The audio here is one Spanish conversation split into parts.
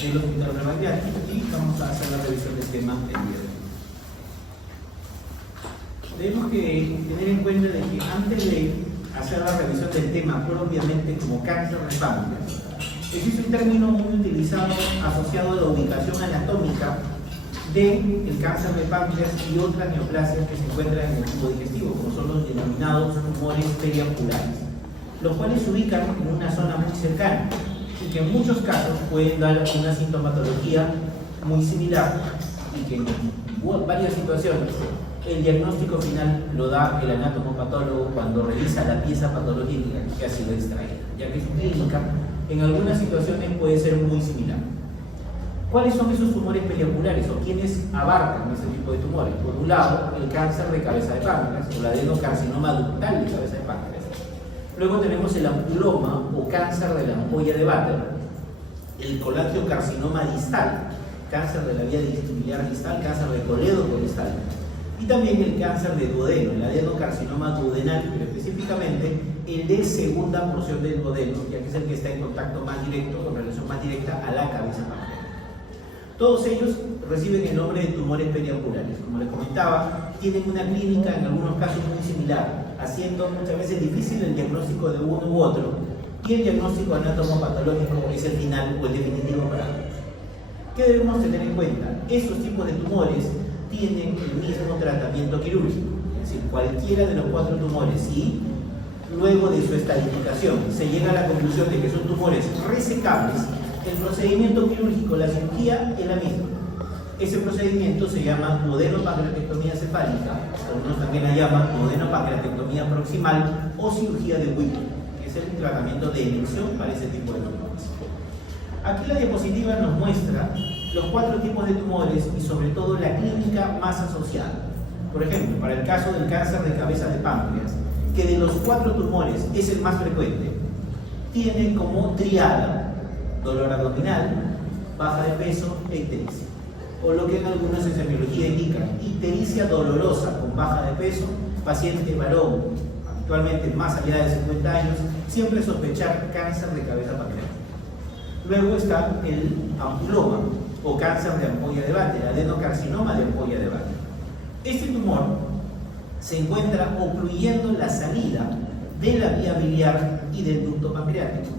del Hospital de Bariátrica y vamos a hacer la revisión del tema el día de hoy. Tenemos que tener en cuenta de que antes de hacer la revisión del tema propiamente como cáncer de páncreas, existe un término muy utilizado asociado a la ubicación anatómica del cáncer de páncreas y otras neoplasias que se encuentran en el tubo digestivo, como son los denominados tumores periapulares, los cuales se ubican en una zona muy cercana y que en muchos casos pueden dar una sintomatología muy similar y que en varias situaciones el diagnóstico final lo da el anatomopatólogo cuando revisa la pieza patológica que ha sido extraída, ya que su clínica en algunas situaciones puede ser muy similar. ¿Cuáles son esos tumores periapulares o quiénes abarcan ese tipo de tumores? Por un lado, el cáncer de cabeza de páncreas o el adenocarcinoma ductal de cabeza de páncreas. Luego tenemos el ampuloma o cáncer de la ampolla de Vater, el colangiocarcinoma distal, cáncer de la vía biliar distal, cáncer de colédoco distal, y también el cáncer de duodeno, el adenocarcinoma duodenal, pero específicamente el de segunda porción del duodeno, ya que es el que está en contacto más directo, con relación más directa a la cabeza pancreática. Todos ellos reciben el nombre de tumores periapulares. Como les comentaba, tienen una clínica en algunos casos muy similar, haciendo muchas veces difícil el diagnóstico de uno u otro, y el diagnóstico anatomopatológico es el final o el definitivo para ambos. ¿Qué debemos tener en cuenta? Estos tipos de tumores tienen el mismo tratamiento quirúrgico, es decir, cualquiera de los 4 tumores, y luego de su estadificación se llega a la conclusión de que son tumores resecables, el procedimiento quirúrgico, la cirugía es la misma. Ese procedimiento se llama duodenopancreatectomía cefálica, algunos también la llaman duodenopancreatectomía proximal o cirugía de Whipple, que es el tratamiento de elección para ese tipo de tumores. Aquí la diapositiva nos muestra los 4 tipos de tumores y sobre todo la clínica más asociada. Por ejemplo, para el caso del cáncer de cabeza de páncreas, que de los 4 tumores es el más frecuente, tiene como triada dolor abdominal, baja de peso e ictericia, o lo que en algunos en semiología indican ictericia dolorosa con baja de peso, paciente varón, actualmente más allá de 50 años, siempre sospechar cáncer de cabeza pancreática. Luego está el ampuloma o cáncer de ampolla de Vater, adenocarcinoma de ampolla de Vater. Este tumor se encuentra ocluyendo la salida de la vía biliar y del ducto pancreático.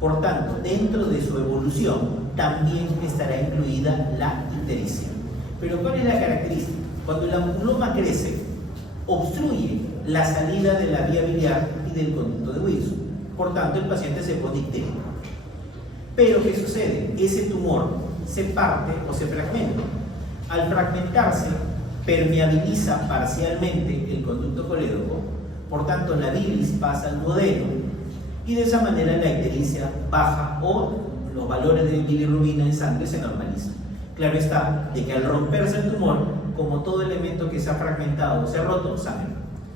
Por tanto, dentro de su evolución también estará incluida la ictericia. Pero ¿cuál es la característica? Cuando el ampuloma crece, obstruye la salida de la vía biliar y del conducto de Wilson. Por tanto, el paciente se pone ictérico. Pero ¿qué sucede? Ese tumor se parte o se fragmenta. Al fragmentarse, permeabiliza parcialmente el conducto colédoco, por tanto la bilis pasa al duodeno y de esa manera la ictericia baja o los valores de bilirrubina en sangre se normalizan. Claro está de que al romperse el tumor, como todo elemento que se ha fragmentado o se ha roto, sangra.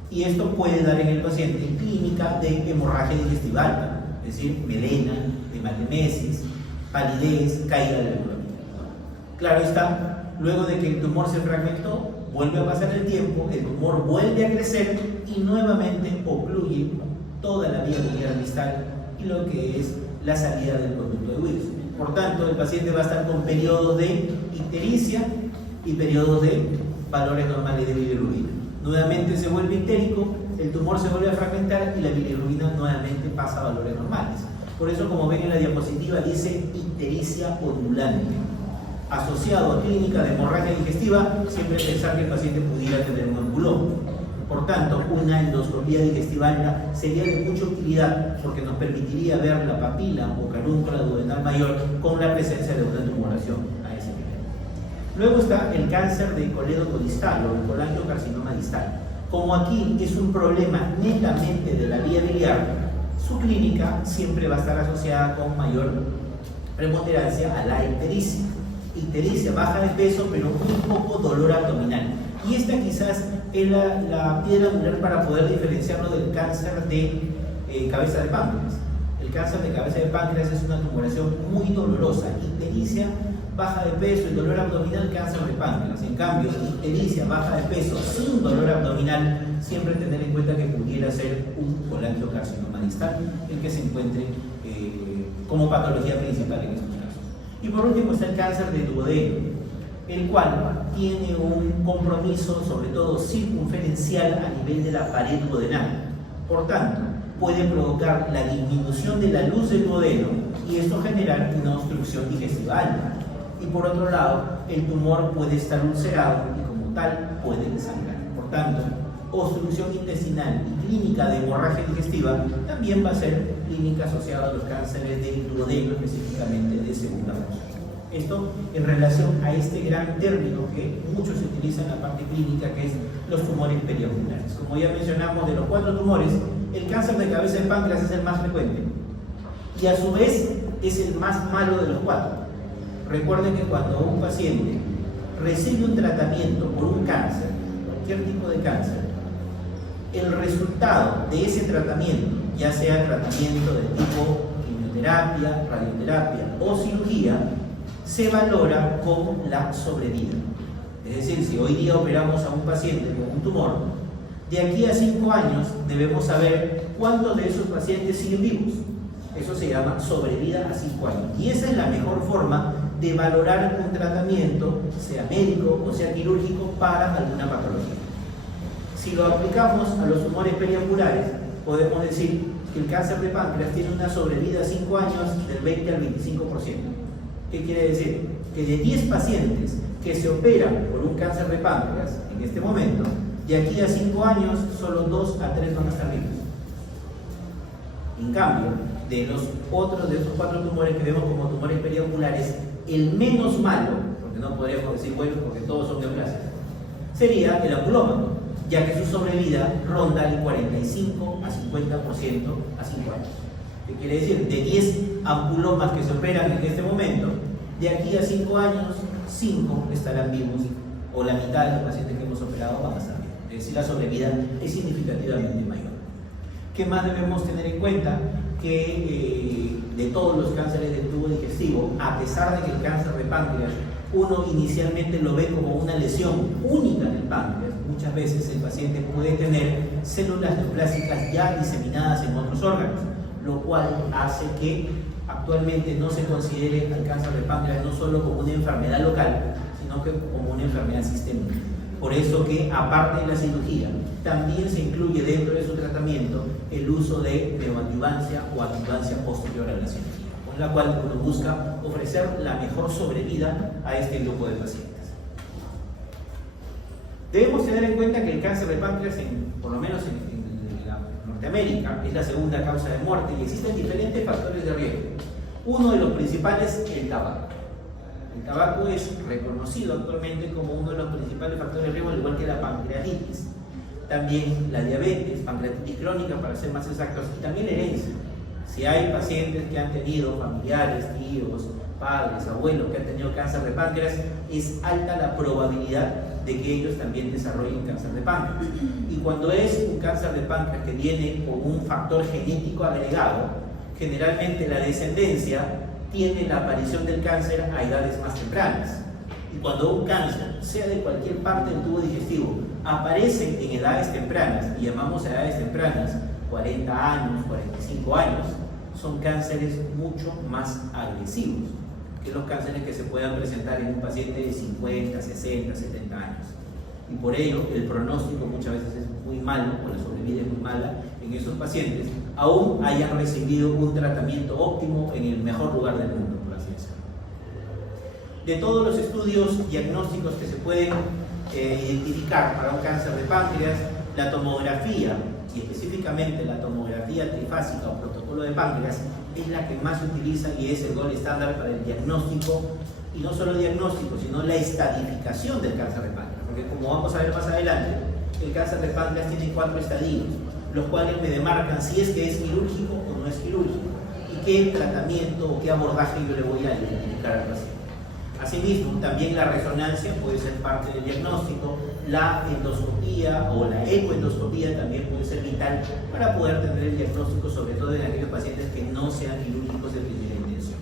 Y esto puede dar en el paciente clínica de hemorragia digestiva alta, es decir, melena, hematemesis, palidez, caída de la hemoglobina. Claro está, luego de que el tumor se fragmentó, vuelve a pasar el tiempo, el tumor vuelve a crecer y nuevamente ocluye toda la vía biliar distal y lo que es la salida del conducto de Wilson. Por tanto, el paciente va a estar con periodos de ictericia y periodos de valores normales de bilirrubina. Nuevamente se vuelve ictérico, el tumor se vuelve a fragmentar y la bilirrubina nuevamente pasa a valores normales. Por eso, como ven en la diapositiva, dice ictericia ondulante. Asociado a clínica de hemorragia digestiva, siempre pensar que el paciente pudiera tener un ampuloma. Por tanto, una endoscopía digestiva alta sería de mucha utilidad porque nos permitiría ver la papila o carúncula duodenal mayor con la presencia de una tumoración a ese nivel. Luego está el cáncer de colédoco distal o el colangiocarcinoma distal. Como aquí es un problema netamente de la vía biliar, su clínica siempre va a estar asociada con mayor preponderancia a la ictericia. Ictericia, baja de peso, pero muy poco dolor abdominal. Y esta quizás es la piedra angular para poder diferenciarlo del cáncer de cabeza de páncreas. El cáncer de cabeza de páncreas es una tumoración muy dolorosa. Ictericia, baja de peso y dolor abdominal, cáncer de páncreas. En cambio, ictericia, baja de peso sin dolor abdominal, siempre tener en cuenta que pudiera ser un colangiocarcinoma distal el que se encuentre como patología principal en estos casos. Y por último está el cáncer de duodeno, el cual tiene un compromiso sobre todo circunferencial a nivel de la pared duodenal. Por tanto, puede provocar la disminución de la luz del duodeno y esto generar una obstrucción digestiva alta. Y por otro lado, el tumor puede estar ulcerado y como tal puede desangrar. Por tanto, obstrucción intestinal y clínica de hemorragia digestiva también va a ser clínica asociada a los cánceres del duodeno, específicamente de segunda fase. Esto en relación a este gran término que muchos utilizan en la parte clínica, que es los tumores periangulares. Como ya mencionamos, de los 4 tumores, el cáncer de cabeza de páncreas es el más frecuente y a su vez es el más malo de los 4. Recuerden que cuando un paciente recibe un tratamiento por un cáncer, cualquier tipo de cáncer, el resultado de ese tratamiento, ya sea tratamiento de tipo quimioterapia, radioterapia o cirugía, se valora con la sobrevida. Es decir, si hoy día operamos a un paciente con un tumor, de aquí a 5 años debemos saber cuántos de esos pacientes siguen vivos. Eso se llama sobrevida a 5 años. Y esa es la mejor forma de valorar un tratamiento, sea médico o sea quirúrgico, para alguna patología. Si lo aplicamos a los tumores periangulares, podemos decir que el cáncer de páncreas tiene una sobrevida a 5 años del 20 al 25%. ¿Qué quiere decir? Que de 10 pacientes que se operan por un cáncer de páncreas en este momento, de aquí a 5 años, solo 2 a 3 van a estar vivos. En cambio, de esos 4 tumores que vemos como tumores periangulares, el menos malo, porque no podríamos decir bueno, porque todos son neoplasias, sería el ampuloma, ya que su sobrevida ronda el 45 a 50% a 5 años. ¿Qué quiere decir? De 10 ampulomas que se operan en este momento, de aquí a 5 años, 5 estarán vivos, o la mitad de los pacientes que hemos operado van a estar vivos. Es decir, la sobrevida es significativamente mayor. ¿Qué más debemos tener en cuenta? Que de todos los cánceres del tubo digestivo, a pesar de que el cáncer de páncreas uno inicialmente lo ve como una lesión única del páncreas, muchas veces el paciente puede tener células neoplásicas ya diseminadas en otros órganos, lo cual hace que actualmente no se considere al cáncer de páncreas no solo como una enfermedad local, sino que como una enfermedad sistémica. Por eso que, aparte de la cirugía, también se incluye dentro de su tratamiento el uso de neoadyuvancia o adyuvancia posterior a la cirugía, con la cual uno busca ofrecer la mejor sobrevida a este grupo de pacientes. Debemos tener en cuenta que el cáncer de páncreas, por lo menos en Norteamérica, es la segunda causa de muerte y existen diferentes factores de riesgo. Uno de los principales es el tabaco. El tabaco es reconocido actualmente como uno de los principales factores de riesgo, al igual que la pancreatitis. También la diabetes, pancreatitis crónica para ser más exactos, y también la herencia. Si hay pacientes que han tenido familiares, tíos, padres, abuelos que han tenido cáncer de páncreas, es alta la probabilidad de que ellos también desarrollen cáncer de páncreas. Y cuando es un cáncer de páncreas que viene con un factor genético agregado, generalmente la descendencia tiene la aparición del cáncer a edades más tempranas. Y cuando un cáncer, sea de cualquier parte del tubo digestivo, aparece en edades tempranas, y llamamos a edades tempranas 40 años, 45 años, son cánceres mucho más agresivos que los cánceres que se puedan presentar en un paciente de 50, 60, 70 años. Y por ello el pronóstico muchas veces es muy malo, o la sobrevida es muy mala en esos pacientes, aún hayan recibido un tratamiento óptimo en el mejor lugar del mundo, por así decirlo. De todos los estudios diagnósticos que se pueden identificar para un cáncer de páncreas, la tomografía, y específicamente la tomografía trifásica o protocolo de páncreas, es la que más se utiliza y es el gold estándar para el diagnóstico, y no solo el diagnóstico, sino la estadificación del cáncer de páncreas, porque como vamos a ver más adelante, el cáncer de páncreas tiene 4 estadios, los cuales me demarcan si es que es quirúrgico o no es quirúrgico, y qué tratamiento o qué abordaje yo le voy a indicar al paciente. Asimismo, también la resonancia puede ser parte del diagnóstico, la endoscopía o la ecoendoscopía también puede ser vital para poder tener el diagnóstico, sobre todo en aquellos pacientes que no sean quirúrgicos de primera intención.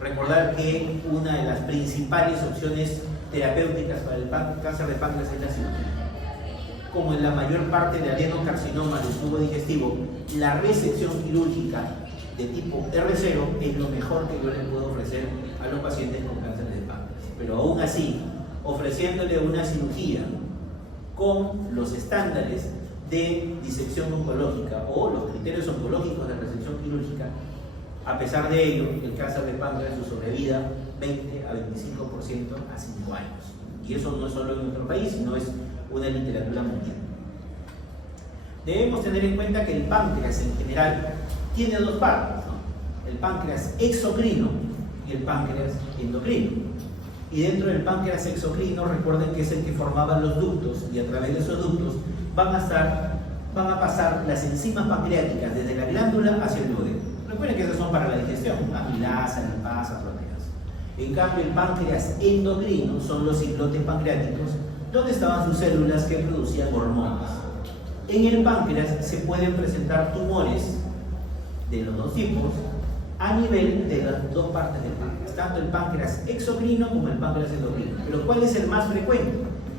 Recordar que una de las principales opciones terapéuticas para el cáncer de páncreas es la cirugía. Como en la mayor parte de adenocarcinoma del tubo digestivo, la resección quirúrgica de tipo R0 es lo mejor que yo les puedo ofrecer a los pacientes con cáncer de páncreas. Pero aún así, ofreciéndole una cirugía con los estándares de disección oncológica o los criterios oncológicos de resección quirúrgica, a pesar de ello, el cáncer de páncreas, su sobrevida 20 a 25% a 5 años. Y eso no es solo en nuestro país, sino es una literatura mundial. Debemos tener en cuenta que el páncreas en general tiene dos partes, ¿no? El páncreas exocrino y el páncreas endocrino. Y dentro del páncreas exocrino, recuerden que es el que formaba los ductos, y a través de esos ductos van a pasar las enzimas pancreáticas desde la glándula hacia el duodeno. Recuerden que esas son para la digestión, amilasa, lipasa, proteínas. En cambio, el páncreas endocrino son los islotes pancreáticos, donde estaban sus células que producían hormonas. En el páncreas se pueden presentar tumores de los dos tipos a nivel de las dos partes del páncreas, tanto el páncreas exocrino como el páncreas endocrino. Pero ¿cuál es el más frecuente?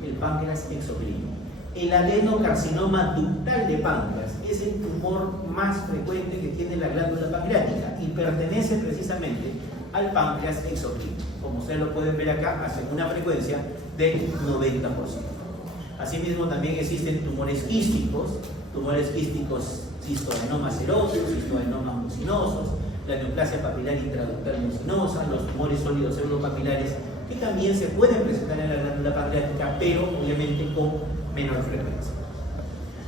El páncreas exocrino. El adenocarcinoma ductal de páncreas es el tumor más frecuente que tiene la glándula pancreática y pertenece precisamente al páncreas exocrino. Como ustedes lo pueden ver acá, hace una frecuencia del 90%. Asimismo, también existen tumores quísticos cistoadenomas serosos, cistoadenomas mucinosos, la neoplasia papilar intraductal mucinosa, los tumores sólidos pseudopapilares que también se pueden presentar en la glándula pancreática, pero obviamente con menor frecuencia.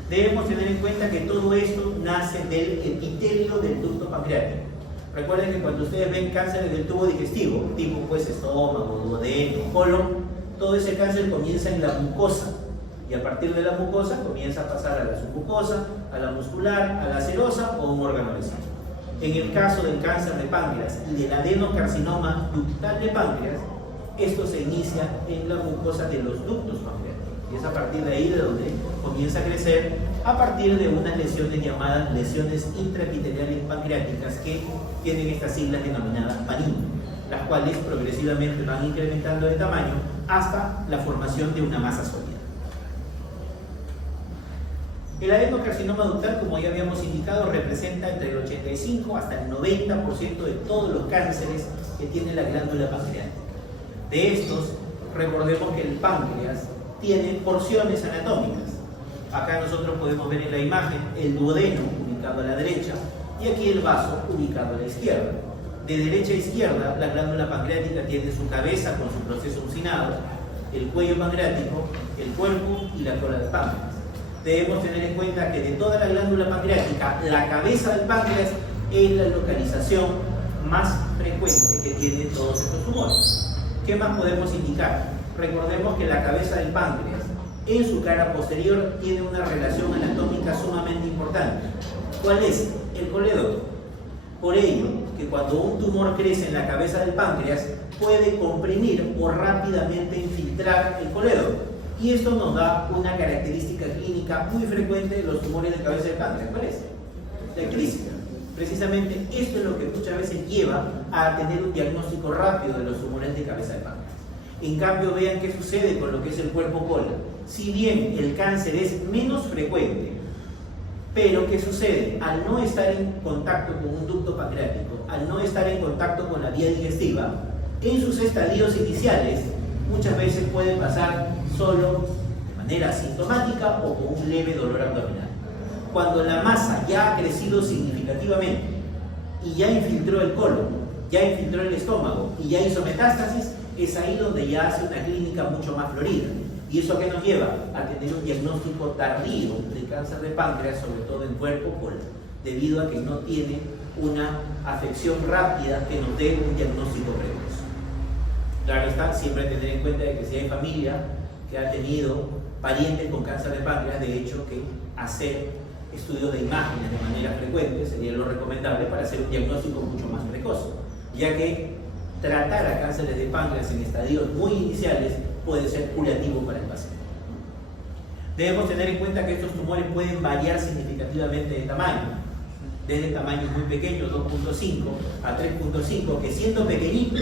Debemos tener en cuenta que todo esto nace del epitelio del ducto pancreático. Recuerden que cuando ustedes ven cánceres del tubo digestivo, tipo pues estómago, duodeno, colon, todo ese cáncer comienza en la mucosa. Y a partir de la mucosa comienza a pasar a la submucosa, a la muscular, a la serosa o un órgano vecino. En el caso del cáncer de páncreas y del adenocarcinoma ductal de páncreas, esto se inicia en la mucosa de los ductos pancreáticos. Y es a partir de ahí de donde comienza a crecer a partir de unas lesiones llamadas lesiones intraepiteliales pancreáticas que tienen estas siglas denominadas PANIN, las cuales progresivamente van incrementando de tamaño hasta la formación de una masa sólida. El adenocarcinoma ductal, como ya habíamos indicado, representa entre el 85 hasta el 90% de todos los cánceres que tiene la glándula pancreática. De estos, recordemos que el páncreas tiene porciones anatómicas. Acá nosotros podemos ver en la imagen el duodeno ubicado a la derecha y aquí el vaso ubicado a la izquierda. De derecha a izquierda, la glándula pancreática tiene su cabeza con su proceso uncinado, el cuello pancreático, el cuerpo y la cola del páncreas. Debemos tener en cuenta que de toda la glándula pancreática, la cabeza del páncreas es la localización más frecuente que tiene todos estos tumores. ¿Qué más podemos indicar? Recordemos que la cabeza del páncreas en su cara posterior tiene una relación anatómica sumamente importante. ¿Cuál es? El colédoco. Por ello, que cuando un tumor crece en la cabeza del páncreas, puede comprimir o rápidamente infiltrar el colédoco. Y esto nos da una característica clínica muy frecuente de los tumores de cabeza del páncreas. ¿Cuál es? La ictrítica. Precisamente esto es lo que muchas veces lleva a tener un diagnóstico rápido de los tumores de cabeza del páncreas. En cambio, vean qué sucede con lo que es el cuerpo cola. Si bien el cáncer es menos frecuente, pero ¿qué sucede? Al no estar en contacto con un ducto pancreático, al no estar en contacto con la vía digestiva, en sus estadios iniciales, muchas veces puede pasar solo de manera asintomática o con un leve dolor abdominal. Cuando la masa ya ha crecido significativamente y ya infiltró el colon, ya infiltró el estómago y ya hizo metástasis, es ahí donde ya hace una clínica mucho más florida. ¿Y eso a qué nos lleva? A tener un diagnóstico tardío de cáncer de páncreas, sobre todo en cuerpo-cola, debido a que no tiene una afección rápida que nos dé un diagnóstico precoz. Claro está, siempre tener en cuenta de que si hay familia que ha tenido parientes con cáncer de páncreas, de hecho que hacer estudios de imágenes de manera frecuente sería lo recomendable para hacer un diagnóstico mucho más precoz, ya que tratar a cánceres de páncreas en estadios muy iniciales puede ser curativo para el paciente. Debemos tener en cuenta que estos tumores pueden variar significativamente de tamaño, desde tamaños muy pequeños, 2.5 a 3.5, que siendo pequeñitos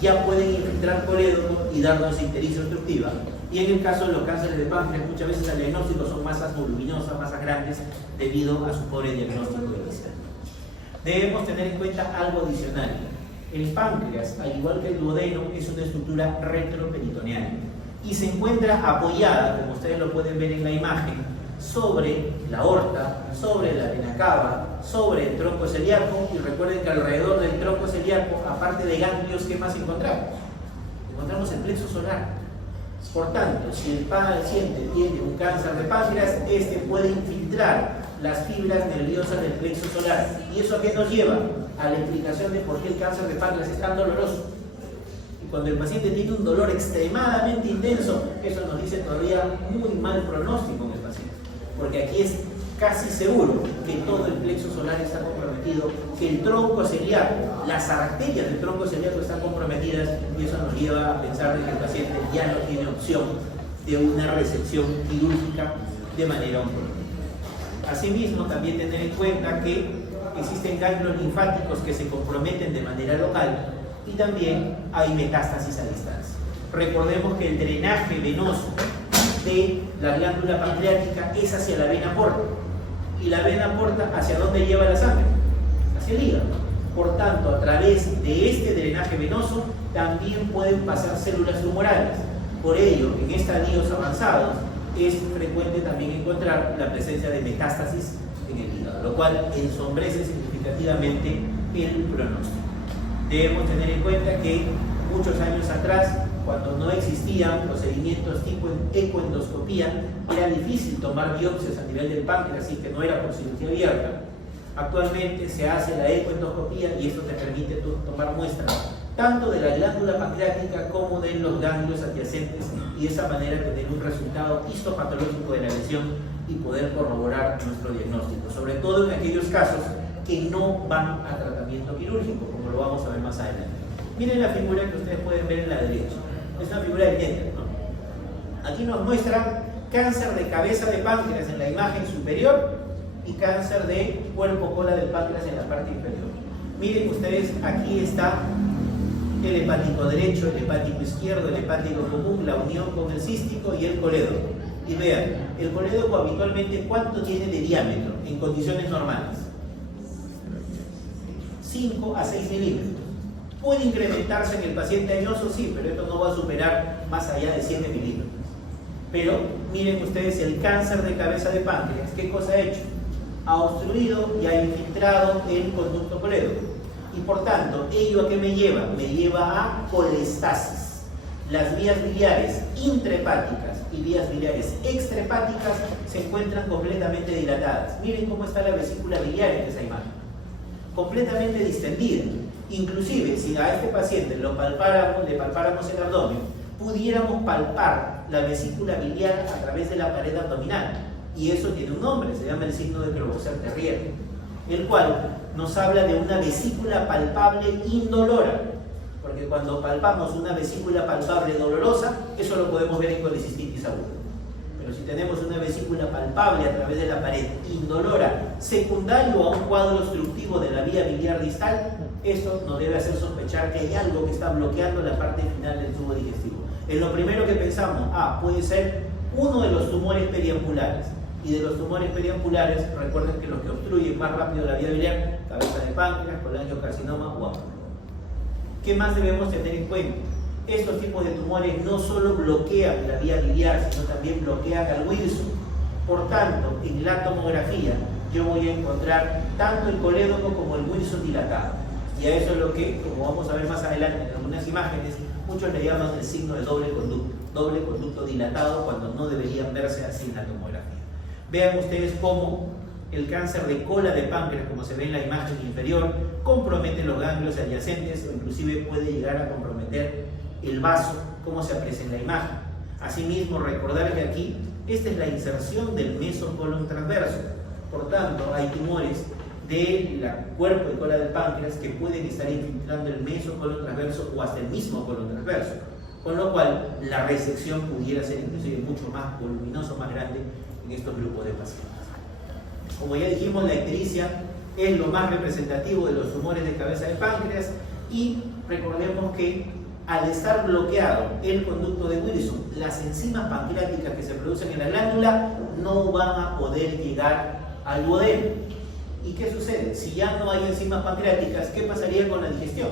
ya pueden infiltrar colédoco y darnos ictericia obstructiva. Y en el caso de los cánceres de páncreas, muchas veces el diagnóstico son masas voluminosas, masas grandes, debido a su pobre diagnóstico inicial. Debemos tener en cuenta algo adicional. El páncreas, al igual que el duodeno, es una estructura retroperitoneal y se encuentra apoyada, como ustedes lo pueden ver en la imagen, sobre la aorta, sobre la vena cava, sobre el tronco celíaco. Y recuerden que alrededor del tronco celíaco, aparte de ganglios, ¿qué más encontramos? Encontramos el plexo solar. Por tanto, si el paciente tiene un cáncer de páncreas, este puede infiltrar las fibras nerviosas del plexo solar. ¿Y eso a qué nos lleva? A la explicación de por qué el cáncer de páncreas es tan doloroso. Y cuando el paciente tiene un dolor extremadamente intenso, eso nos dice todavía muy mal pronóstico en el paciente. Porque aquí es casi seguro que todo el plexo solar está comprometido, que el tronco celíaco, las arterias del tronco celíaco están comprometidas, y eso nos lleva a pensar de que el paciente ya no tiene opción de una resección quirúrgica de manera oncológica. Asimismo, también tener en cuenta que existen ganglios linfáticos que se comprometen de manera local y también hay metástasis a distancia. Recordemos que el drenaje venoso de la glándula pancreática es hacia la vena porta. ¿Y la vena porta hacia dónde lleva la sangre? Hacia el hígado. Por tanto, a través de este drenaje venoso también pueden pasar células tumorales. Por ello, en estadios avanzados es frecuente también encontrar la presencia de metástasis en el hígado, lo cual ensombrece significativamente el pronóstico. Debemos tener en cuenta que muchos años atrás, cuando no existían procedimientos tipo ecoendoscopía, era difícil tomar biopsias a nivel del páncreas, así que no era por cirugía abierta. Actualmente se hace la ecoendoscopía y esto te permite tomar muestras tanto de la glándula pancreática como de los ganglios adyacentes, y de esa manera tener un resultado histopatológico de la lesión y poder corroborar nuestro diagnóstico, sobre todo en aquellos casos que no van a tratamiento quirúrgico, como lo vamos a ver más adelante. Miren la figura que ustedes pueden ver en la derecha. Es una figura de Tender, ¿no? Aquí nos muestra cáncer de cabeza de páncreas en la imagen superior y cáncer de cuerpo-cola del páncreas en la parte inferior. Miren ustedes, aquí está el hepático derecho, el hepático izquierdo, el hepático común, la unión con el cístico y el colédoco. Y vean, el colédoco habitualmente, ¿cuánto tiene de diámetro en condiciones normales? 5 a 6 milímetros. Puede incrementarse en el paciente añoso, sí, pero esto no va a superar más allá de 7 milímetros. Pero miren ustedes el cáncer de cabeza de páncreas, ¿qué cosa ha hecho? Ha obstruido y ha infiltrado el conducto colédoco. Y por tanto, ¿ello a qué me lleva? Me lleva a colestasis. Las vías biliares intrahepáticas y vías biliares extrahepáticas se encuentran completamente dilatadas. Miren cómo está la vesícula biliar en esa imagen. Completamente distendida. Inclusive, si a este paciente le palpáramos el abdomen, pudiéramos palpar la vesícula biliar a través de la pared abdominal. Y eso tiene un nombre, se llama el signo de Kreuzer-Terrier, el cual nos habla de una vesícula palpable indolora. Porque cuando palpamos una vesícula palpable dolorosa, eso lo podemos ver en colecistitis aguda. Pero si tenemos una vesícula palpable a través de la pared indolora, secundario a un cuadro obstructivo de la vía biliar distal, esto nos debe hacer sospechar que hay algo que está bloqueando la parte final del tubo digestivo. Es lo primero que pensamos, puede ser uno de los tumores periampulares. Y de los tumores periampulares, recuerden que los que obstruyen más rápido la vía biliar, cabeza de páncreas, colangiocarcinoma o APO. ¿Qué más debemos tener en cuenta? Estos tipos de tumores no solo bloquean la vía biliar, sino también bloquean al Wilson. Por tanto, en la tomografía yo voy a encontrar tanto el colédoco como el Wilson dilatado. Y a eso es lo que, como vamos a ver más adelante en algunas imágenes, muchos le llaman el signo de doble conducto dilatado, cuando no deberían verse así en la tomografía. Vean ustedes cómo el cáncer de cola de páncreas, como se ve en la imagen inferior, compromete los ganglios adyacentes o inclusive puede llegar a comprometer el vaso, como se aprecia en la imagen. Asimismo, recordar que aquí esta es la inserción del mesocolon transverso. Por tanto, hay tumores del cuerpo y cola del páncreas que pueden estar infiltrando el mesocolon transverso o hasta el mismo colon transverso. Con lo cual, la resección pudiera ser inclusive mucho más voluminosa, más grande en estos grupos de pacientes. Como ya dijimos, la ictericia es lo más representativo de los tumores de cabeza de páncreas, y recordemos que al estar bloqueado el conducto de Wilson, las enzimas pancreáticas que se producen en la glándula no van a poder llegar al duodeno. ¿Y qué sucede? Si ya no hay enzimas pancreáticas, ¿qué pasaría con la digestión?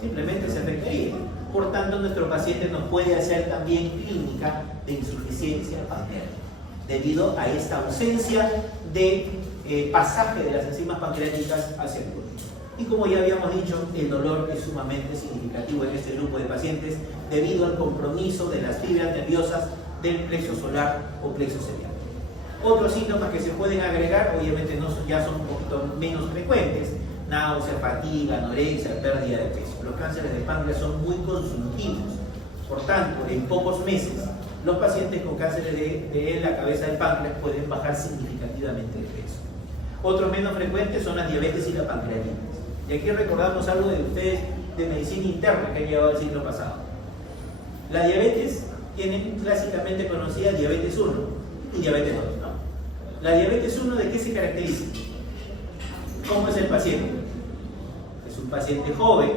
Simplemente se afectaría. Por tanto, nuestro paciente nos puede hacer también clínica de insuficiencia pancreática, debido a esta ausencia de pasaje de las enzimas pancreáticas hacia el cuerpo. Y como ya habíamos dicho, el dolor es sumamente significativo en este grupo de pacientes debido al compromiso de las fibras nerviosas del plexo solar o plexo ciliar. Otros síntomas que se pueden agregar, obviamente ya son un poquito menos frecuentes: náusea, fatiga, anorexia, pérdida de peso. Los cánceres de páncreas son muy consultivos, por tanto, en pocos meses los pacientes con cánceres de la cabeza del páncreas pueden bajar significativamente de peso. Otros menos frecuentes son la diabetes y la pancreatitis. Y aquí recordamos algo de ustedes de medicina interna que han llevado el siglo pasado. La diabetes tiene clásicamente conocida diabetes 1 y diabetes 2, ¿no? La diabetes 1, ¿de qué se caracteriza? ¿Cómo es el paciente? Es un paciente joven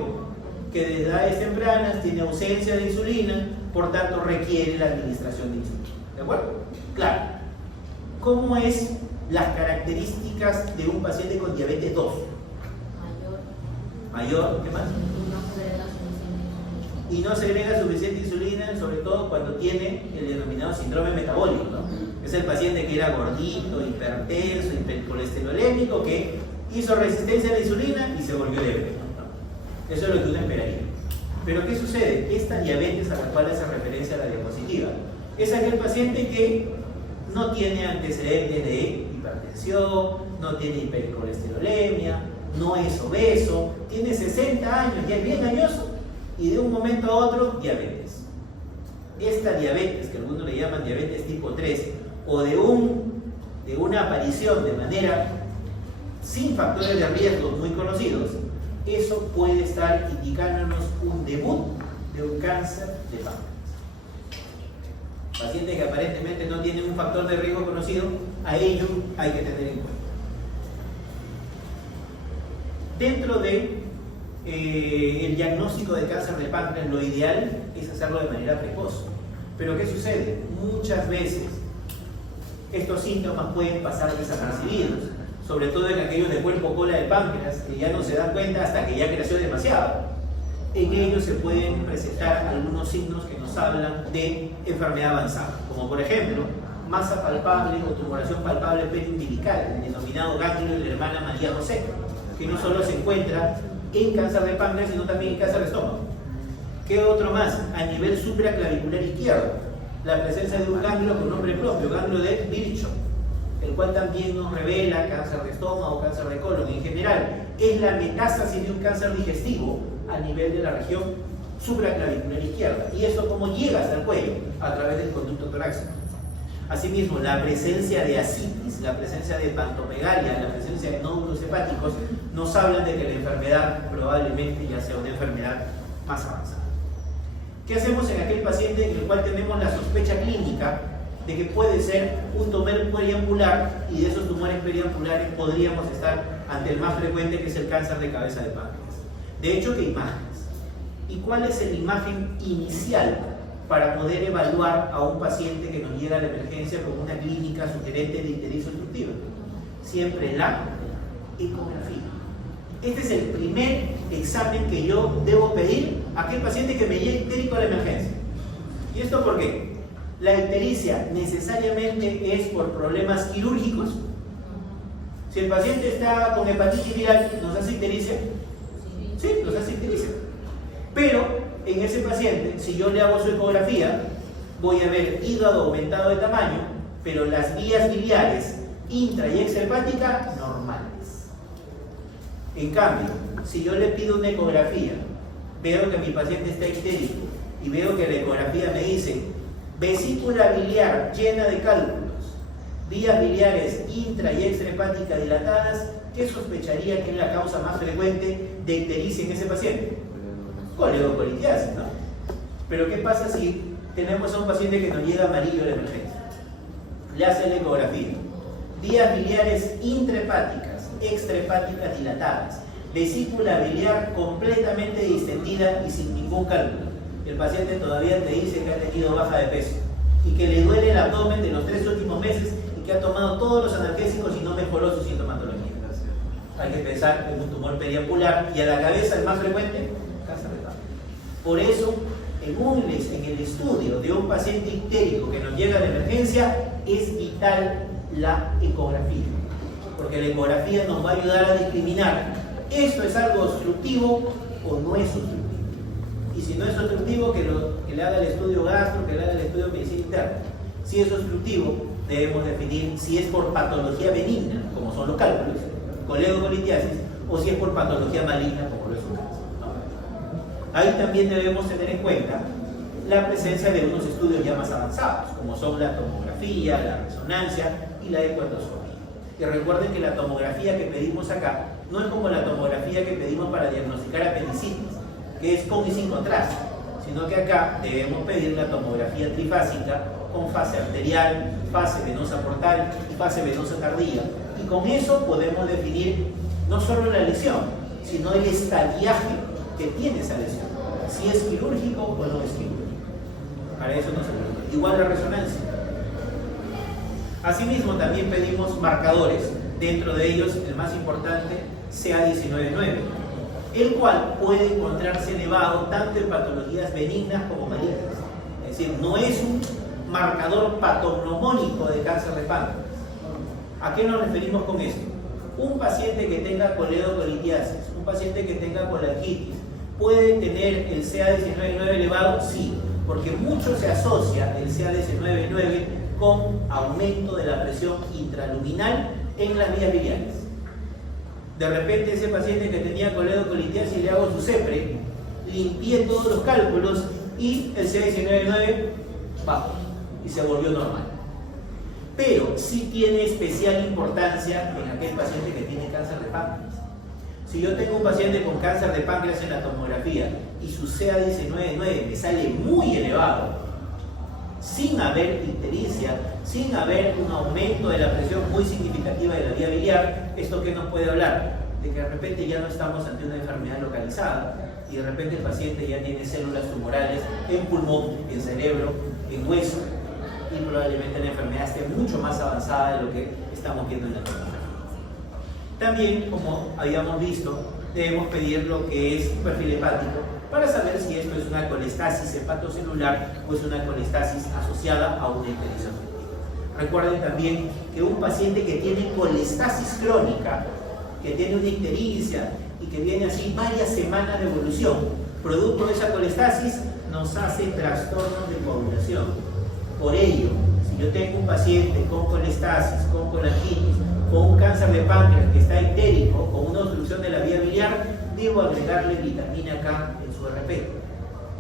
que desde edades tempranas tiene ausencia de insulina, por tanto requiere la administración de insulina. ¿De acuerdo? Claro. ¿Cómo es las características de un paciente con diabetes 2? Mayor, ¿qué más? Y no segrega suficiente insulina, sobre todo cuando tiene el denominado síndrome metabólico, ¿no? Es el paciente que era gordito, hipertenso, hipercolesterolémico, que hizo resistencia a la insulina y se volvió débil, ¿no? Eso es lo que uno esperaría. Pero ¿qué sucede? Esta diabetes a la cual hace referencia a la diapositiva es aquel paciente que no tiene antecedentes de hipertensión, no tiene hipercolesterolemia, no es obeso, tiene 60 años, ya es bien añoso, y de un momento a otro, diabetes. Esta diabetes, que algunos le llaman diabetes tipo 3, o de una aparición de manera sin factores de riesgo muy conocidos, eso puede estar indicándonos un debut de un cáncer de páncreas. Pacientes que aparentemente no tienen un factor de riesgo conocido, a ello hay que tener en cuenta. Dentro de el diagnóstico de cáncer de páncreas, lo ideal es hacerlo de manera precoz. Pero ¿qué sucede? Muchas veces estos síntomas pueden pasar desapercibidos, sobre todo en aquellos de cuerpo cola del páncreas, que ya no se dan cuenta hasta que ya creció demasiado. En ellos se pueden presentar algunos signos que nos hablan de enfermedad avanzada, como por ejemplo, masa palpable o tumoración palpable periumbilical, el denominado ganglio de la hermana María José, que no solo se encuentra en cáncer de páncreas, sino también en cáncer de estómago. ¿Qué otro más? A nivel supraclavicular izquierdo, la presencia de un ganglio con nombre propio, ganglio de Virchow, el cual también nos revela cáncer de estómago o cáncer de colon. En general, es la metástasis de un cáncer digestivo a nivel de la región supraclavicular izquierda. ¿Y eso cómo llega hasta el cuello? A través del conducto torácico. Asimismo, la presencia de ascitis, la presencia de pantomegalia, la presencia de nódulos hepáticos nos hablan de que la enfermedad probablemente ya sea una enfermedad más avanzada. ¿Qué hacemos en aquel paciente en el cual tenemos la sospecha clínica de que puede ser un tumor periambular, y de esos tumores periambulares podríamos estar ante el más frecuente, que es el cáncer de cabeza de páncreas? De hecho, ¿qué imágenes? ¿Y cuál es la imagen inicial para poder evaluar a un paciente que nos llega a la emergencia con una clínica sugerente de interés obstructiva? Siempre la ecografía. Este es el primer examen que yo debo pedir a aquel paciente que me llegue ictérico a la emergencia. ¿Y esto por qué? La ictericia necesariamente es por problemas quirúrgicos. Si el paciente está con hepatitis viral, ¿nos hace ictericia? Sí, nos hace ictericia. Pero en ese paciente, si yo le hago su ecografía, voy a ver hígado aumentado de tamaño, pero las vías biliares intra y extrahepática normales. En cambio, si yo le pido una ecografía, veo que mi paciente está ictérico y veo que la ecografía me dice vesícula biliar llena de cálculos, vías biliares intra y extrahepática dilatadas, ¿qué sospecharía que es la causa más frecuente de ictericia en ese paciente? Coledocolitiasis, ¿no? Pero ¿qué pasa si tenemos a un paciente que nos llega amarillo a la emergencia? Le hace la ecografía, vías biliares intrahepáticas, extrahepáticas dilatadas, vesícula biliar completamente distendida y sin ningún cálculo. El paciente todavía te dice que ha tenido baja de peso y que le duele el abdomen de los 3 últimos meses y que ha tomado todos los analgésicos y no mejoró su sintomatología. hay que pensar en un tumor periambular, y a la cabeza el más frecuente, cáncer de páncreas. Por eso, en el estudio de un paciente ictérico que nos llega de emergencia, es vital la ecografía, porque la ecografía nos va a ayudar a discriminar esto es algo obstructivo o no es obstructivo. Y si no es obstructivo, que le haga el estudio gastro, que le haga el estudio de medicina interna. Si es obstructivo, debemos definir si es por patología benigna, como son los cálculos, coledocolitiasis, o si es por patología maligna, como lo es un cáncer, ¿no? Ahí también debemos tener en cuenta la presencia de unos estudios ya más avanzados, como son la tomografía, la resonancia y la ecoendoscopia. Y recuerden que la tomografía que pedimos acá no es como la tomografía que pedimos para diagnosticar apendicitis, que es con y sin contraste, sino que acá debemos pedir la tomografía trifásica con fase arterial, fase venosa portal y fase venosa tardía. Y con eso podemos definir no solo la lesión, sino el estadiaje que tiene esa lesión, si es quirúrgico o no es quirúrgico. Para eso nos sirve. Igual la resonancia. Asimismo, también pedimos marcadores, dentro de ellos el más importante, CA19-9, el cual puede encontrarse elevado tanto en patologías benignas como malignas. Es decir, no es un marcador patognomónico de cáncer de páncreas. ¿A qué nos referimos con esto? Un paciente que tenga coledocolitiasis, un paciente que tenga colangitis, ¿puede tener el CA19-9 elevado? Sí, porque mucho se asocia el CA19-9 con aumento de la presión intraluminal en las vías biliares. De repente ese paciente que tenía coledocolitiasis, le hago su CEPRE, limpié todos los cálculos y el CA19-9 bajó y se volvió normal. Pero sí tiene especial importancia en aquel paciente que tiene cáncer de páncreas. Si yo tengo un paciente con cáncer de páncreas en la tomografía y su CA19-9 me sale muy elevado, sin haber ictericia, sin haber un aumento de la presión muy significativa de la vía biliar, ¿esto qué nos puede hablar? De que de repente ya no estamos ante una enfermedad localizada y de repente el paciente ya tiene células tumorales en pulmón, en cerebro, en hueso, y probablemente la enfermedad esté mucho más avanzada de lo que estamos viendo en la tomografía. También, como habíamos visto, debemos pedir lo que es un perfil hepático para saber si esto es una colestasis hepatocelular o es una colestasis asociada a una ictericia afectiva. Recuerden también que un paciente que tiene colestasis crónica, que tiene una ictericia y que viene así varias semanas de evolución, producto de esa colestasis, nos hace trastornos de coagulación. Por ello, si yo tengo un paciente con colestasis, con colangitis, con un cáncer de páncreas que está ictérico, con una obstrucción de la vía biliar, debo agregarle vitamina K en su RP,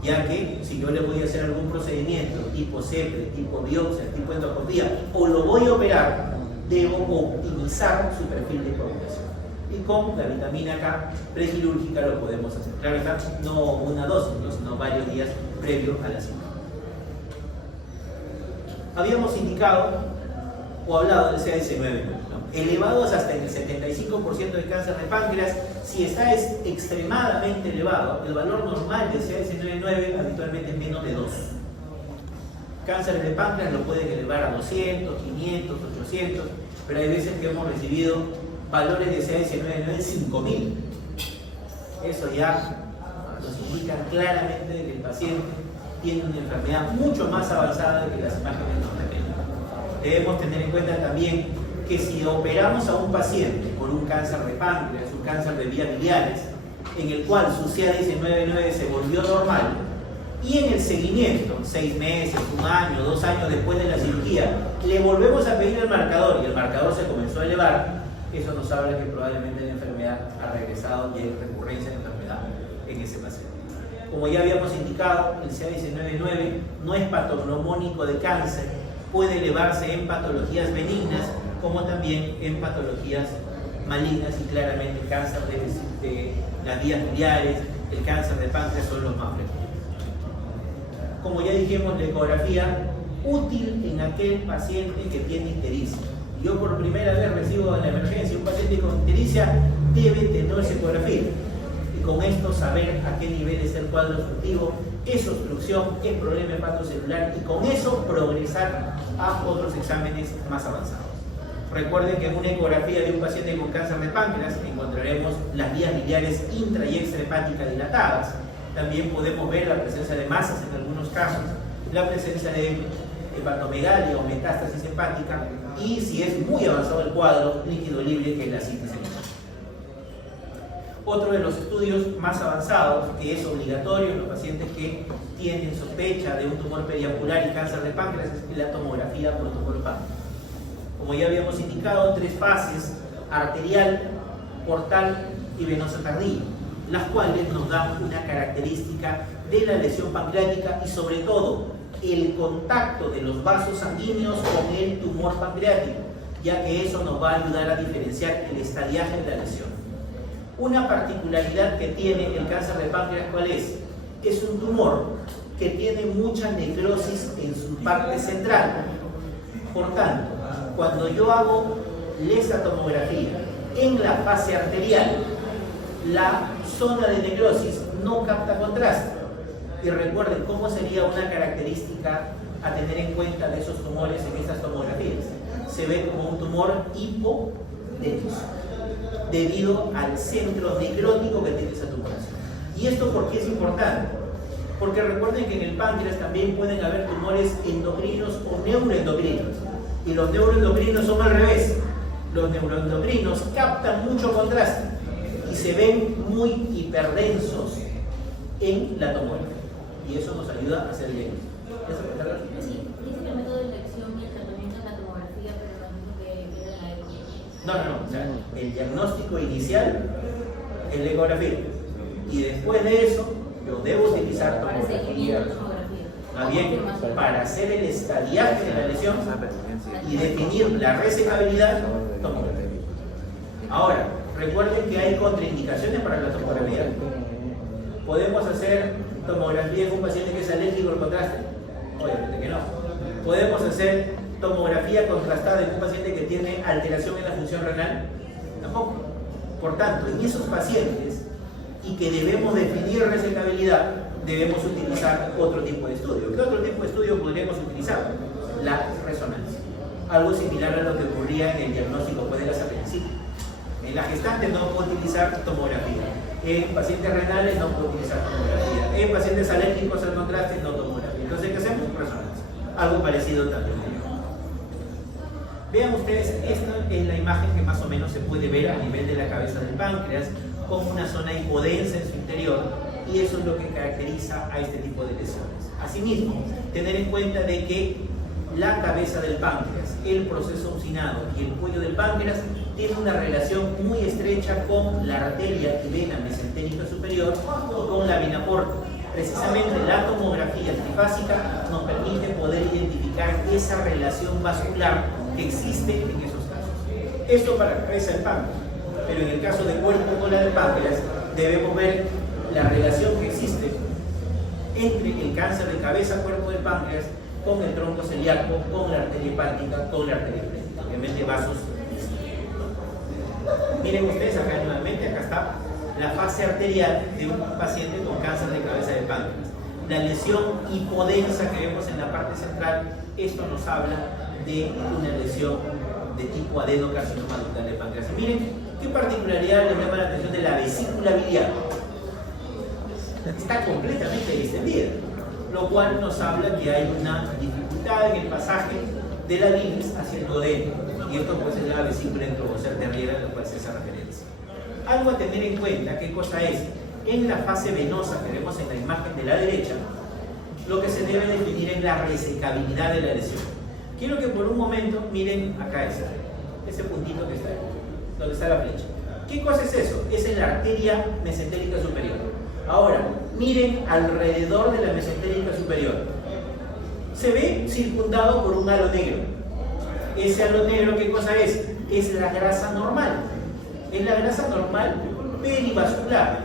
ya que si yo le voy a hacer algún procedimiento tipo CEPRE, tipo biopsia, tipo endoscopía, o lo voy a operar, debo optimizar su perfil de coagulación. Y con la vitamina K prequirúrgica lo podemos hacer. Claro está, no una dosis, sino varios días previo a la cita. Habíamos indicado o hablado del CA19, ¿no? Elevados hasta en el 75% de cáncer de páncreas. Si está extremadamente elevado, el valor normal del CA19-9 habitualmente es menos de 2. Cáncer de páncreas lo pueden elevar a 200, 500, 800, pero hay veces que hemos recibido valores de CA19-9 en 5000. Eso ya nos indica claramente de que el paciente tiene una enfermedad mucho más avanzada de que las imágenes nos revelan. Debemos tener en cuenta también que si operamos a un paciente por un cáncer de páncreas, un cáncer de vías biliares, en el cual su CA19-9 se volvió normal, y en el seguimiento, 6 meses, 1 año, 2 años después de la cirugía, le volvemos a pedir el marcador y el marcador se comenzó a elevar, eso nos habla que probablemente la enfermedad ha regresado y hay recurrencia de la enfermedad en ese paciente. Como ya habíamos indicado, el CA19-9 no es patognomónico de cáncer, puede elevarse en patologías benignas como también en patologías malignas, y claramente el cáncer de las vías biliares, el cáncer de páncreas son los más frecuentes. Como ya dijimos, la ecografía útil en aquel paciente que tiene ictericia. Yo por primera vez recibo en la emergencia un paciente con ictericia, debe tener esa ecografía. Y con esto saber a qué nivel es el cuadro obstructivo, es obstrucción, es problema hepatocelular, y con eso progresar a otros exámenes más avanzados. Recuerden que en una ecografía de un paciente con cáncer de páncreas encontraremos las vías biliares intra y extrahepáticas dilatadas. También podemos ver la presencia de masas en algunos casos, la presencia de hepatomegalia o metástasis hepática y, si es muy avanzado el cuadro, líquido libre, que es la citis hepática. Otro de los estudios más avanzados, que es obligatorio en los pacientes que tienen sospecha de un tumor perianular y cáncer de páncreas, es la tomografía protocolo páncreas. Como ya habíamos indicado, 3 fases: arterial, portal y venosa tardía, las cuales nos dan una característica de la lesión pancreática y, sobre todo, el contacto de los vasos sanguíneos con el tumor pancreático, ya que eso nos va a ayudar a diferenciar el estadiaje de la lesión. Una particularidad que tiene el cáncer de páncreas, ¿cuál es? Es un tumor que tiene mucha necrosis en su parte central. Por tanto, cuando yo hago esa tomografía en la fase arterial, la zona de necrosis no capta contraste. Y recuerden cómo sería una característica a tener en cuenta de esos tumores en estas tomografías. Se ve como un tumor hipotético, debido al centro necrótico que tiene esa tumoración. ¿Y esto por qué es importante? Porque recuerden que en el páncreas también pueden haber tumores endocrinos o neuroendocrinos. Y los neuroendocrinos son al revés. Los neuroendocrinos captan mucho contraste y se ven muy hiperdensos en la tomografía. Y eso nos ayuda a hacer bien. Sí, dice que el método de detección y el tratamiento es la tomografía, pero no es lo que era la ecografía. No. O sea, el diagnóstico inicial es la ecografía. Y después de eso, yo debo utilizar Para tomografía. seguimiento de tomografía. Más bien, para hacer el estadiaje de la lesión y definir la resecabilidad, tomografía. Ahora, recuerden que hay contraindicaciones para la tomografía. Podemos hacer tomografía en un paciente que es alérgico al contraste. Obviamente que no. Podemos hacer tomografía contrastada en un paciente que tiene alteración en la función renal. Tampoco. Por tanto, en esos pacientes y que debemos definir resecabilidad, debemos utilizar otro tipo de estudio. ¿Qué otro tipo de estudio podríamos utilizar? La resonancia. Algo similar a lo que ocurría en el diagnóstico de las apendicitis. En la gestante no puedo utilizar tomografía. En pacientes renales no puedo utilizar tomografía. En pacientes alérgicos al contraste no tomografía. Entonces, ¿qué hacemos? Resonancia. Algo parecido también. Vean ustedes, esta es la imagen que más o menos se puede ver a nivel de la cabeza del páncreas, con una zona hipodensa en su interior, y eso es lo que caracteriza a este tipo de lesiones. Asimismo, tener en cuenta de que la cabeza del páncreas, el proceso uncinado y el cuello del páncreas tienen una relación muy estrecha con la arteria y vena mesentérica superior y con la vena porta. Precisamente la tomografía trifásica nos permite poder identificar esa relación vascular que existe en esos casos. Esto para la cabeza del páncreas, pero en el caso de cuerpo con la del páncreas debemos ver la relación que existe entre el cáncer de cabeza, cuerpo del páncreas, con el tronco celíaco, con la arteria hepática, con la arteria plénica, obviamente vasos. Miren ustedes acá nuevamente, acá está la fase arterial de un paciente con cáncer de cabeza de páncreas. La lesión hipodensa que vemos en la parte central, esto nos habla de una lesión de tipo adenocarcinoma ductal de páncreas. Y miren qué particularidad les llama la atención de la vesícula biliar. Está completamente distendida, lo cual nos habla que hay una dificultad en el pasaje de la bilis hacia el duodeno, y esto pues es la vesícula enterocerteriana a la cual se hace referencia. Algo a tener en cuenta, ¿qué cosa es? En la fase venosa que vemos en la imagen de la derecha, lo que se debe definir es la resecabilidad de la lesión. Quiero que por un momento miren acá ese puntito que está ahí, donde está la flecha. ¿Qué cosa es eso? Esa es la arteria mesentérica superior. Ahora, miren alrededor de la mesentérica superior. Se ve circundado por un halo negro. Ese halo negro, ¿qué cosa es? Es la grasa normal. Es la grasa normal perivascular.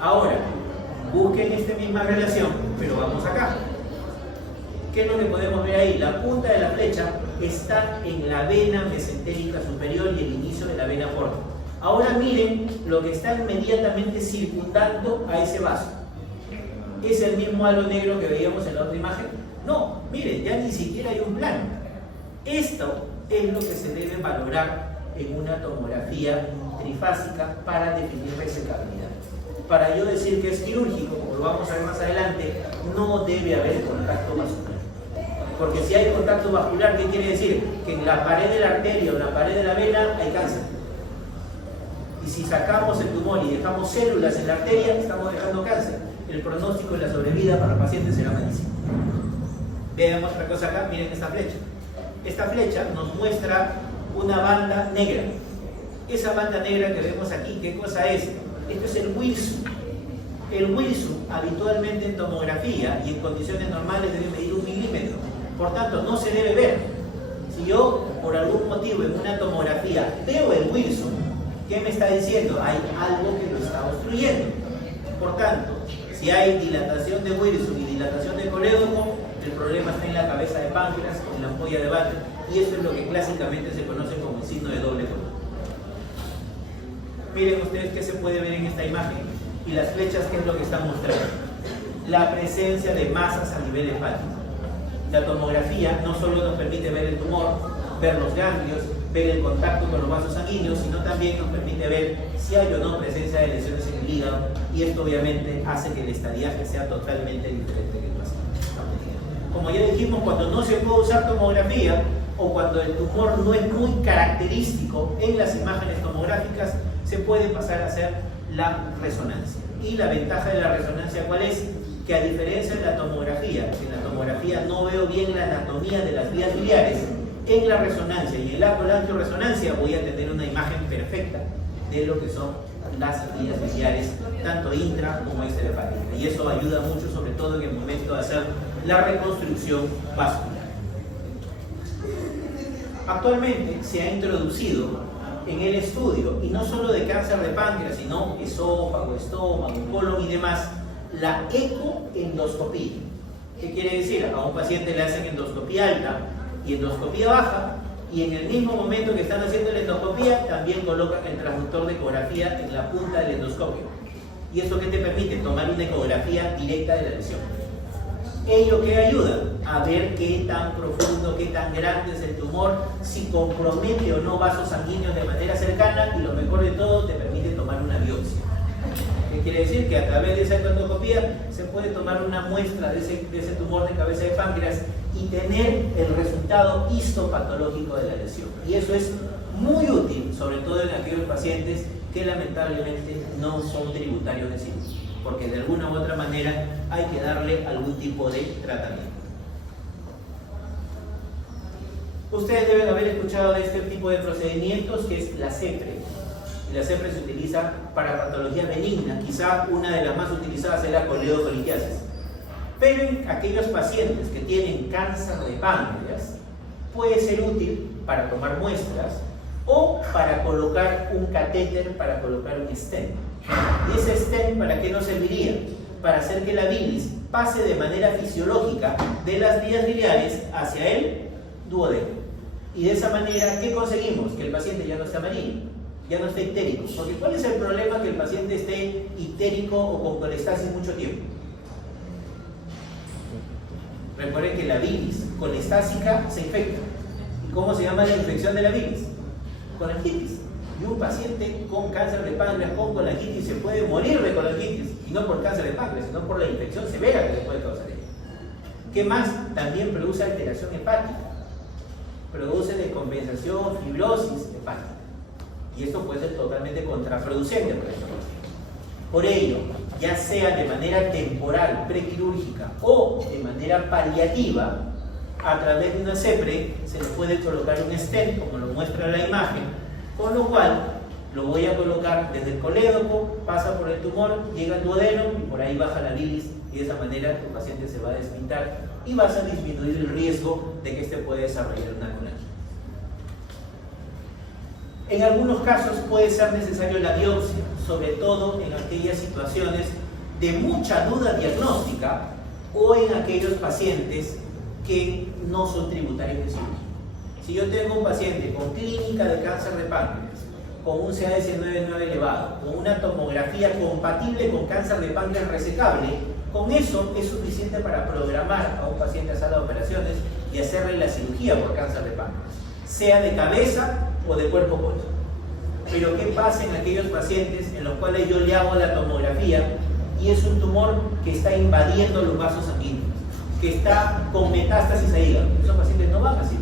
Ahora, busquen esta misma relación, pero vamos acá. ¿Qué es lo que podemos ver ahí? La punta de la flecha está en la vena mesentérica superior y el inicio de la vena porta. Ahora miren lo que está inmediatamente circundando a ese vaso. ¿Es el mismo halo negro que veíamos en la otra imagen? No, miren, ya ni siquiera hay un plano. Esto es lo que se debe valorar en una tomografía trifásica para definir resecabilidad. Para yo decir que es quirúrgico, como lo vamos a ver más adelante, no debe haber contacto vascular. Porque si hay contacto vascular, ¿qué quiere decir? Que en la pared de la arteria o en la pared de la vena hay cáncer. Y si sacamos el tumor y dejamos células en la arteria, estamos dejando cáncer. El pronóstico de la sobrevida para el paciente será malísimo. Veamos otra cosa acá, miren esta flecha. Esta flecha nos muestra una banda negra. Esa banda negra que vemos aquí, ¿qué cosa es? Esto es el Wilson. El Wilson habitualmente en tomografía y en condiciones normales debe medir 1 milímetro. Por tanto, no se debe ver. Si yo, por algún motivo, en una tomografía veo el Wilson, ¿qué me está diciendo? Hay algo que lo está obstruyendo. Por tanto, si hay dilatación de Wilson y dilatación de colédoco, el problema está en la cabeza de páncreas, en la ampolla de Batten, y eso es lo que clásicamente se conoce como el signo de doble color. Miren ustedes qué se puede ver en esta imagen y las flechas, qué es lo que están mostrando. La presencia de masas a nivel hepático. La tomografía no solo nos permite ver el tumor, ver los ganglios, ver el contacto con los vasos sanguíneos, sino también nos permite ver si hay o no presencia de lesiones en el hígado, y esto obviamente hace que el estadiaje sea totalmente diferente que el paciente. Como ya dijimos, cuando no se puede usar tomografía o cuando el tumor no es muy característico en las imágenes tomográficas, se puede pasar a hacer la resonancia. Y la ventaja de la resonancia, ¿cuál es? Que a diferencia de la tomografía, si en la tomografía no veo bien la anatomía de las vías biliares, en la resonancia y en la colangioresonancia voy a tener una imagen perfecta de lo que son las vías biliares, tanto intra como extrahepática. Y eso ayuda mucho, sobre todo en el momento de hacer la reconstrucción vascular. Actualmente se ha introducido en el estudio, y no solo de cáncer de páncreas, sino esófago, estómago, colon y demás, la ecoendoscopía. ¿Qué quiere decir? A un paciente le hacen endoscopía alta y endoscopía baja, y en el mismo momento que están haciendo la endoscopía también colocan el transductor de ecografía en la punta del endoscopio. ¿Y eso qué te permite? Tomar una ecografía directa de la lesión. ¿Ello qué ayuda? A ver qué tan profundo, qué tan grande es el tumor, si compromete o no vasos sanguíneos de manera cercana, y lo mejor de todo, te permite tomar una biopsia. ¿Qué quiere decir? Que a través de esa endoscopía se puede tomar una muestra de ese tumor de cabeza de páncreas y tener el resultado histopatológico de la lesión. Y eso es muy útil, sobre todo en aquellos pacientes que lamentablemente no son tributarios de cirugía, porque de alguna u otra manera hay que darle algún tipo de tratamiento. Ustedes deben haber escuchado de este tipo de procedimientos, que es la CEPRE. Y la CEPRE se utiliza para patología benigna, quizá una de las más utilizadas es la coledocolitiasis. Pero en aquellos pacientes que tienen cáncer de páncreas, puede ser útil para tomar muestras o para colocar un catéter, para colocar un stent. ¿Y ese stent para qué nos serviría? Para hacer que la bilis pase de manera fisiológica de las vías biliares hacia el duodeno. Y de esa manera, ¿qué conseguimos? Que el paciente ya no está maligno, ya no está ictérico. Porque ¿cuál es el problema que el paciente esté ictérico o con colestasis mucho tiempo? Recuerden que la bilis colestásica se infecta. ¿Y cómo se llama la infección de la bilis? Colangitis. Y un paciente con cáncer de páncreas con colangitis se puede morir de colangitis, y no por cáncer de páncreas, sino por la infección severa que le puede causar ella. ¿Qué más? También produce alteración hepática, produce descompensación, fibrosis hepática, y esto puede ser totalmente contraproducente por esto. Por ello, ya sea de manera temporal, prequirúrgica, o de manera paliativa, a través de una CEPRE se le puede colocar un stent, como lo muestra la imagen, con lo cual lo voy a colocar desde el colédoco, pasa por el tumor, llega al duodeno y por ahí baja la bilis, y de esa manera tu paciente se va a despintar y vas a disminuir el riesgo de que este pueda desarrollar una colangitis. En algunos casos puede ser necesario la biopsia, sobre todo en aquellas situaciones de mucha duda diagnóstica o en aquellos pacientes que no son tributarios de cirugía. Si yo tengo un paciente con clínica de cáncer de páncreas, con un CA19-9 elevado, con una tomografía compatible con cáncer de páncreas resecable, con eso es suficiente para programar a un paciente a sala de operaciones y hacerle la cirugía por cáncer de páncreas. sea de cabeza o de cuerpo cónico. Pero ¿qué pasa en aquellos pacientes en los cuales yo le hago la tomografía y es un tumor que está invadiendo los vasos sanguíneos, que está con metástasis a hígado? Esos pacientes no van así.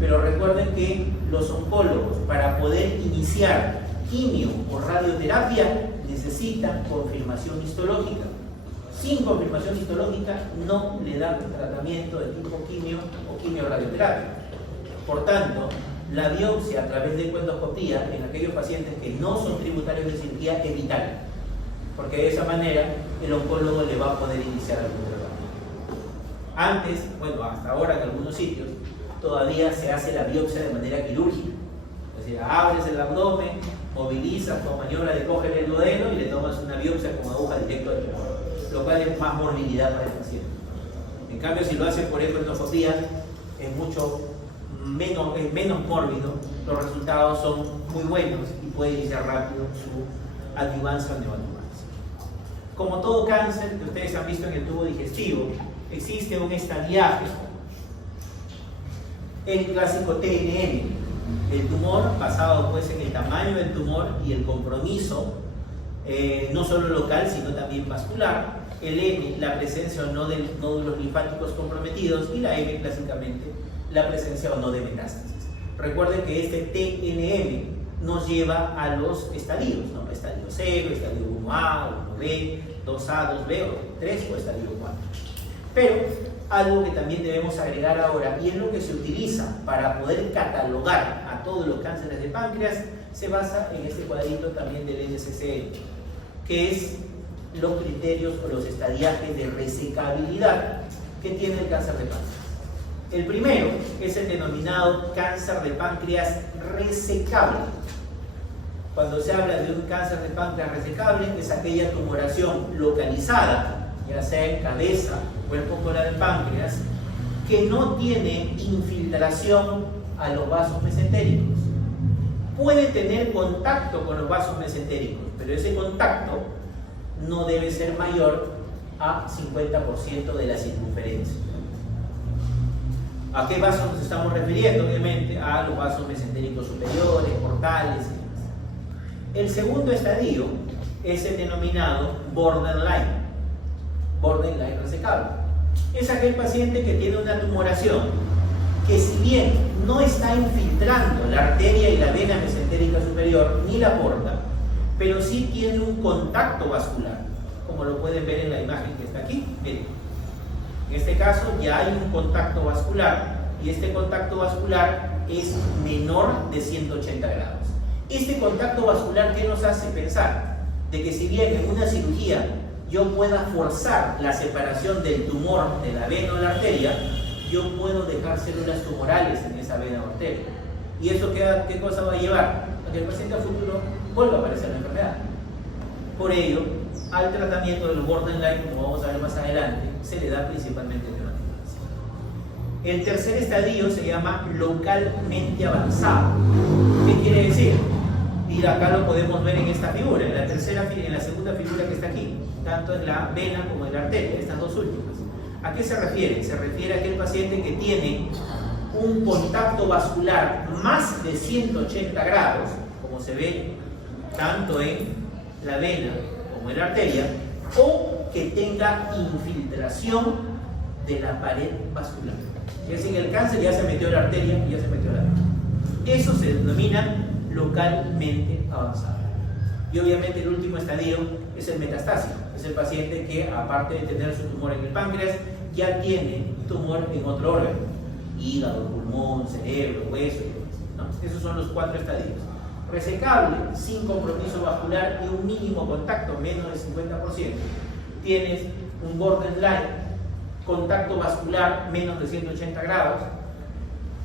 Pero recuerden que los oncólogos, para poder iniciar quimio o radioterapia, necesitan confirmación histológica. Sin confirmación histológica no le dan tratamiento de tipo quimio o quimio-radioterapia. Por tanto, la biopsia a través de ecoendoscopía en aquellos pacientes que no son tributarios de cirugía es vital, porque de esa manera el oncólogo le va a poder iniciar algún tratamiento. Antes, bueno, hasta ahora en algunos sitios, todavía se hace la biopsia de manera quirúrgica. Es decir, abres el abdomen, movilizas con maniobra de coger el duodeno y le tomas una biopsia con aguja directo del tumor, lo cual es más morbilidad para el paciente. En cambio, si lo hace por ecoendoscopía, es mucho menos mórbido, los resultados son muy buenos y puede iniciar rápido su adjuvancia neoadjuvancia. Como todo cáncer que ustedes han visto en el tubo digestivo, existe un estadiaje, el clásico TNM, el tumor basado pues en el tamaño del tumor y el compromiso no solo local sino también vascular, el M, la presencia o no de nódulos linfáticos comprometidos, y la M, clásicamente, la presencia o no de metástasis. Recuerden que este TNM nos lleva a los estadios, ¿no? Estadio 0, estadio 1A, 1B, 2A, 2B, 3 o estadio 4. Pero algo que también debemos agregar ahora, y es lo que se utiliza para poder catalogar a todos los cánceres de páncreas, se basa en este cuadrito también del NCCN, que es los criterios o los estadiajes de resecabilidad que tiene el cáncer de páncreas. El primero es el denominado cáncer de páncreas resecable. Cuando se habla de un cáncer de páncreas resecable, es aquella tumoración localizada, ya sea en cabeza, cuerpo cola del páncreas, que no tiene infiltración a los vasos mesentéricos. Puede tener contacto con los vasos mesentéricos, pero ese contacto no debe ser mayor a 50% de la circunferencia. ¿A qué vasos nos estamos refiriendo? Obviamente a los vasos mesentéricos superiores, portales y demás. El segundo estadio es el denominado borderline resecable. Es aquel paciente que tiene una tumoración que, si bien no está infiltrando la arteria y la vena mesentérica superior ni la porta, pero sí tiene un contacto vascular, como lo pueden ver en la imagen que está aquí. Miren, en este caso ya hay un contacto vascular y este contacto vascular es menor de 180 grados. Este contacto vascular, ¿qué nos hace pensar? De que si bien en una cirugía yo pueda forzar la separación del tumor de la vena o la arteria, yo puedo dejar células tumorales en esa vena o arteria. ¿Y eso qué cosa va a llevar? A que el paciente a futuro vuelva a aparecer la enfermedad. Por ello, al tratamiento del borderline, como vamos a ver más adelante, se le da principalmente alternativas. El tercer estadio se llama localmente avanzado. ¿Qué quiere decir? Y acá lo podemos ver en esta figura, en la segunda figura que está aquí, tanto en la vena como en la arteria, estas dos últimas. ¿A qué se refiere? Se refiere a aquel paciente que tiene un contacto vascular más de 180 grados, como se ve tanto en la vena como en la arteria, o que tenga infiltración de la pared vascular. Es decir, el cáncer ya se metió en la arteria y ya se metió en la vena. Eso se denomina localmente avanzado. Y obviamente el último estadio es el metastásico. Es el paciente que, aparte de tener su tumor en el páncreas, ya tiene tumor en otro órgano: hígado, pulmón, cerebro, hueso y demás, ¿no? Esos son los 4 estadios. Resecable, sin compromiso vascular y un mínimo contacto, menos del 50%. Tienes un borderline, contacto vascular menos de 180 grados.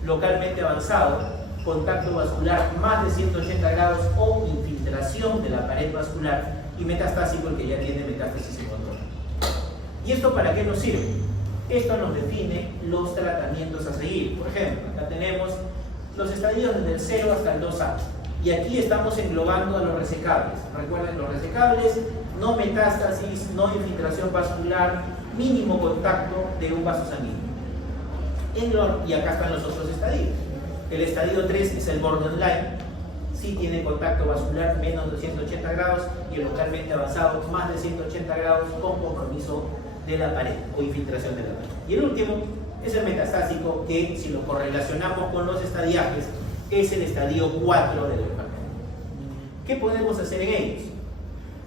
Localmente avanzado, contacto vascular más de 180 grados o infiltración de la pared vascular. Y metastásico, el que ya tiene metástasis en otro órgano. ¿Y esto para qué nos sirve? Esto nos define los tratamientos a seguir. Por ejemplo, acá tenemos los estadios desde el 0 hasta el 2A. Y aquí estamos englobando a los resecables. Recuerden, los resecables, no metástasis, no infiltración vascular, mínimo contacto de un vaso sanguíneo. Y acá están los otros estadios. El estadio 3 es el borderline, sí tiene contacto vascular menos de 180 grados y el localmente avanzado más de 180 grados con compromiso de la pared o infiltración de la pared. Y el último es el metastásico, que si lo correlacionamos con los estadiajes es el estadio 4 del enfermedad. ¿Qué podemos hacer en ellos?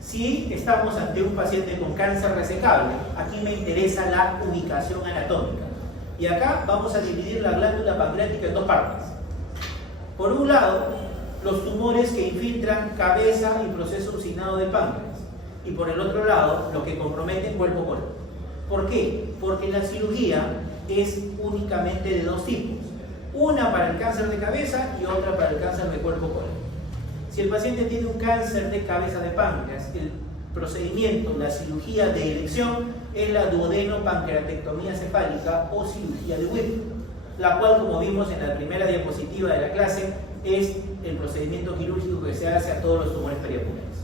Si estamos ante un paciente con cáncer resecable, aquí me interesa la ubicación anatómica. Y acá vamos a dividir la glándula pancreática en dos partes. Por un lado, los tumores que infiltran cabeza y proceso usinado del páncreas. Y por el otro lado, los que comprometen cuerpo-colon. ¿Por qué? Porque la cirugía es únicamente de dos tipos. Una para el cáncer de cabeza y otra para el cáncer de cuerpo-colon. Si el paciente tiene un cáncer de cabeza de páncreas, el procedimiento, la cirugía de elección es la duodeno-pancreatectomía cefálica o cirugía de Whipple, la cual, como vimos en la primera diapositiva de la clase, es el procedimiento quirúrgico que se hace a todos los tumores periapulares.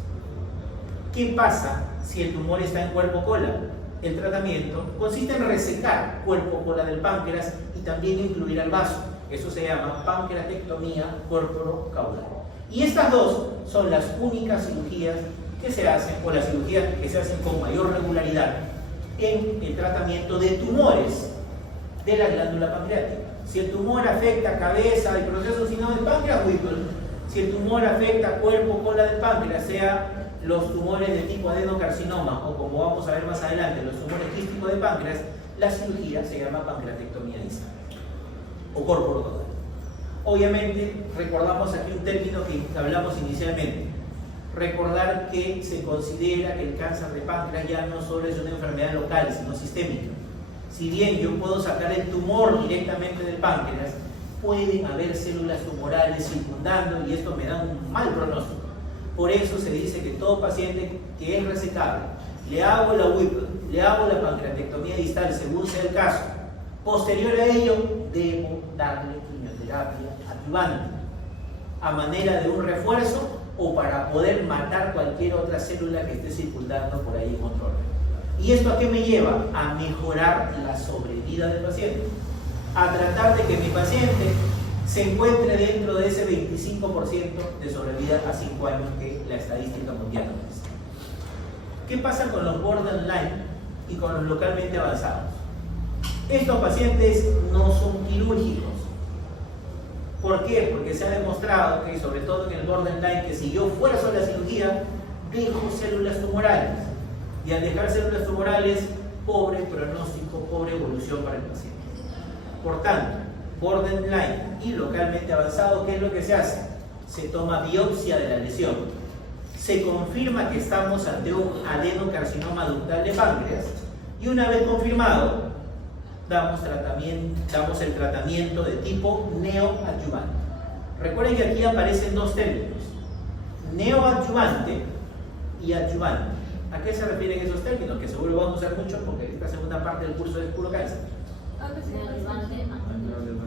¿Qué pasa si el tumor está en cuerpo-cola? El tratamiento consiste en resecar cuerpo-cola del páncreas y también incluir al vaso. Eso se llama pancreatectomía corporo-caudal. Y estas dos son las únicas cirugías que se hacen, o las cirugías que se hacen con mayor regularidad en el tratamiento de tumores de la glándula pancreática. Si el tumor afecta cabeza y proceso usinado del páncreas, Whipple. Si el tumor afecta cuerpo, cola del páncreas, sea los tumores de tipo adenocarcinoma o, como vamos a ver más adelante, los tumores quísticos de páncreas, la cirugía se llama pancreatectomía distal o corporo caudal. Obviamente, recordamos aquí un término que hablamos inicialmente. Recordar que se considera que el cáncer de páncreas ya no solo es una enfermedad local, sino sistémica. Si bien yo puedo sacar el tumor directamente del páncreas, pueden haber células tumorales circundando y esto me da un mal pronóstico. Por eso se dice que todo paciente que es resecable, le hago la Whipple, le hago la pancreatectomía distal según sea el caso. Posterior a ello, debo darle quimioterapia adyuvante a manera de un refuerzo o para poder matar cualquier otra célula que esté circundando por ahí en otro órgano. ¿Y esto a qué me lleva? A mejorar la sobrevida del paciente, a tratar de que mi paciente se encuentre dentro de ese 25% de sobrevida a 5 años que la estadística mundial nos dice. ¿Qué pasa con los borderline y con los localmente avanzados? Estos pacientes no son quirúrgicos. ¿Por qué? Porque se ha demostrado que, sobre todo en el borderline, que si yo fuerzo la cirugía, dejo células tumorales. Y al dejar células tumorales, pobre pronóstico, pobre evolución para el paciente. Por tanto, borderline y localmente avanzado, ¿qué es lo que se hace? Se toma biopsia de la lesión. Se confirma que estamos ante un adenocarcinoma ductal de páncreas y una vez confirmado, damos el tratamiento de tipo neoadyuvante. Recuerden que aquí aparecen dos términos, neoadyuvante y adyuvante. ¿A qué se refieren esos términos? Que seguro vamos a usar mucho porque esta segunda parte del curso es puro cáncer.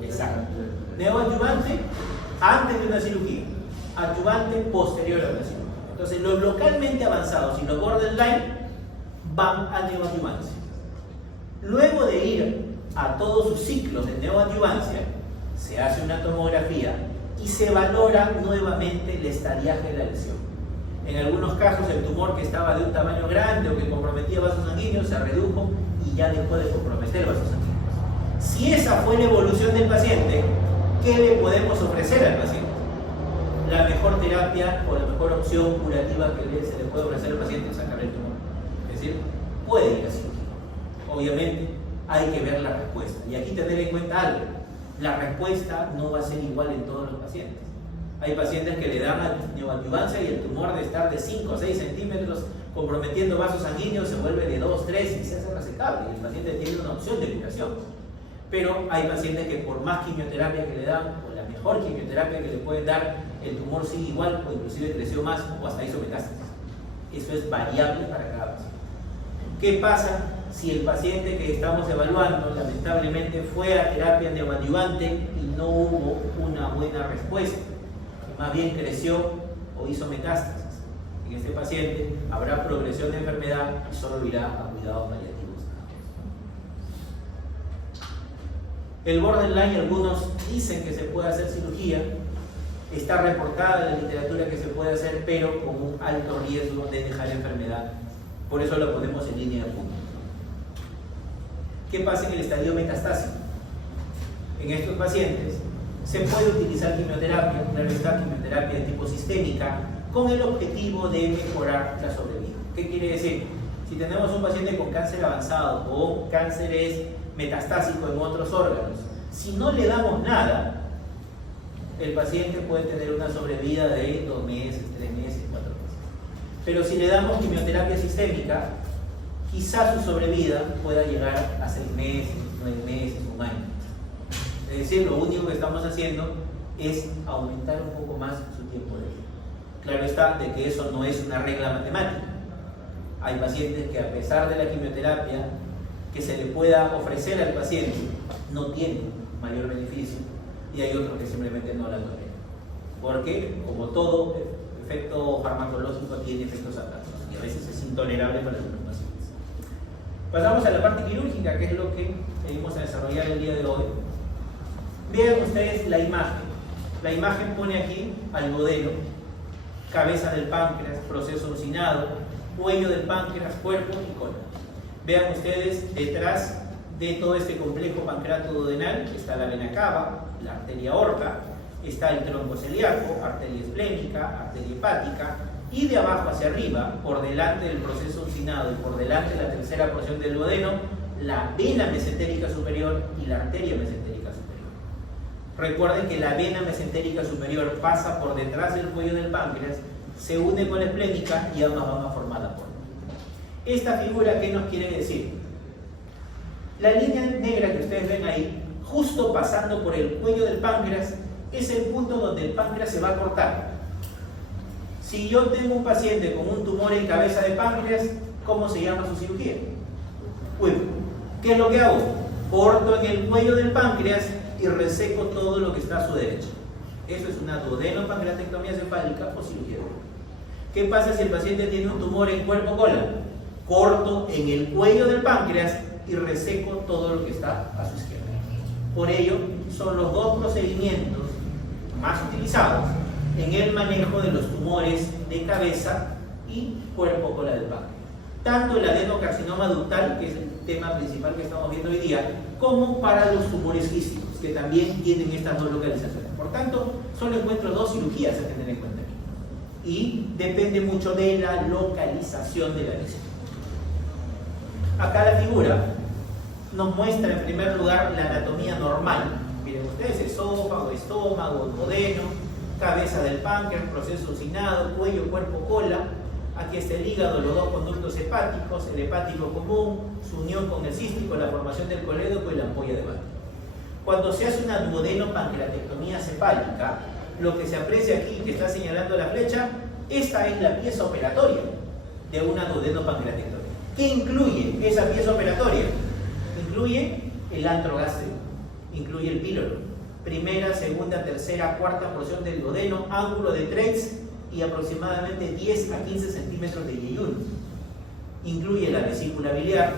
Exacto. Neoadyuvante antes de una cirugía, adyuvante posterior a una cirugía. Entonces los localmente avanzados y los borderline van a neoadyuvancia. Luego de ir a todos sus ciclos de neoadyuvancia, se hace una tomografía y se valora nuevamente el estadiaje de la lesión. En algunos casos el tumor que estaba de un tamaño grande o que comprometía vasos sanguíneos se redujo y ya dejó de comprometer vasos sanguíneos. Si esa fue la evolución del paciente, ¿qué le podemos ofrecer al paciente? La mejor terapia o la mejor opción curativa que se le puede ofrecer al paciente es sacar el tumor. Es decir, puede ir a cirugía. Obviamente hay que ver la respuesta. Y aquí tener en cuenta algo. La respuesta no va a ser igual en todos los pacientes. Hay pacientes que le dan neoadyuvancia y el tumor de estar de 5 o 6 centímetros comprometiendo vasos sanguíneos se vuelve de 2, 3 y se hace resecable. Y el paciente tiene una opción de curación. Pero hay pacientes que por más quimioterapia que le dan, o la mejor quimioterapia que le pueden dar, el tumor sigue igual o inclusive creció más o hasta hizo metástasis. Eso es variable para cada paciente. ¿Qué pasa si el paciente que estamos evaluando lamentablemente fue a terapia neoadyuvante y no hubo una buena respuesta? Más bien creció o hizo metástasis. En este paciente habrá progresión de enfermedad y solo irá a cuidados paliativos. El borderline, algunos dicen que se puede hacer cirugía, está reportada en la literatura que se puede hacer, pero con un alto riesgo de dejar enfermedad. Por eso lo ponemos en línea de punto. ¿Qué pasa en el estadio metastásico? En estos pacientes se puede utilizar quimioterapia, una quimioterapia de tipo sistémica, con el objetivo de mejorar la sobrevida. ¿Qué quiere decir? Si tenemos un paciente con cáncer avanzado o cánceres metastásico en otros órganos, si no le damos nada, el paciente puede tener una sobrevida de 2 meses, 3 meses, 4 meses. Pero si le damos quimioterapia sistémica, quizás su sobrevida pueda llegar a 6 meses, 9 meses, 1 año. Es decir, lo único que estamos haciendo es aumentar un poco más su tiempo de vida. Claro está de que eso no es una regla matemática. Hay pacientes que, a pesar de la quimioterapia que se le pueda ofrecer al paciente, no tienen mayor beneficio, y hay otros que simplemente no la toleran. Porque, como todo efecto farmacológico, tiene efectos adversos y a veces es intolerable para algunos pacientes. Pasamos a la parte quirúrgica, que es lo que venimos a desarrollar el día de hoy. Vean ustedes la imagen. La imagen pone aquí al modelo: cabeza del páncreas, proceso uncinado, cuello del páncreas, cuerpo y cola. Vean ustedes, detrás de todo este complejo pancreato-duodenal está la vena cava, la arteria aorta, está el tronco celíaco, arteria esplénica, arteria hepática, y de abajo hacia arriba, por delante del proceso uncinado y por delante de la tercera porción del duodeno, la vena mesentérica superior y la arteria mesentérica superior. Recuerden que la vena mesentérica superior pasa por detrás del cuello del páncreas, se une con la esplénica y ambas van a formar la porta. Esta figura, ¿qué nos quiere decir? La línea negra que ustedes ven ahí, justo pasando por el cuello del páncreas, es el punto donde el páncreas se va a cortar. Si yo tengo un paciente con un tumor en cabeza de páncreas, ¿cómo se llama su cirugía? ¿Qué es lo que hago? Corto en el cuello del páncreas y reseco todo lo que está a su derecha. Eso es una duodenopancreatectomía cefálica o cirugía de huevo. ¿Qué pasa si el paciente tiene un tumor en cuerpo-cola? Corto en el cuello del páncreas y reseco todo lo que está a su izquierda. Por ello, son los dos procedimientos más utilizados en el manejo de los tumores de cabeza y cuerpo-cola del páncreas. Tanto el adenocarcinoma ductal, que es el tema principal que estamos viendo hoy día, como para los tumores quísticos, que también tienen estas dos localizaciones. Por tanto, solo encuentro 2 cirugías a tener en cuenta aquí. Y depende mucho de la localización de la lesión. Acá la figura nos muestra en primer lugar la anatomía normal. Miren ustedes, esófago, estómago, duodeno, cabeza del páncreas, proceso uncinado, cuello, cuerpo, cola. Aquí está el hígado, los 2 conductos hepáticos, el hepático común, su unión con el cístico, la formación del colédoco y la ampolla de Bacchi. Cuando se hace una duodenopancreatectomía cefálica, lo que se aprecia aquí, que está señalando la flecha, esta es la pieza operatoria de una duodenopancreatectomía. ¿Qué incluye esa pieza operatoria? Incluye el antro gástrico, incluye el píloro, primera, segunda, tercera, cuarta porción del duodeno, ángulo de Treitz y aproximadamente 10 a 15 centímetros de yeyuno. Incluye la vesícula biliar,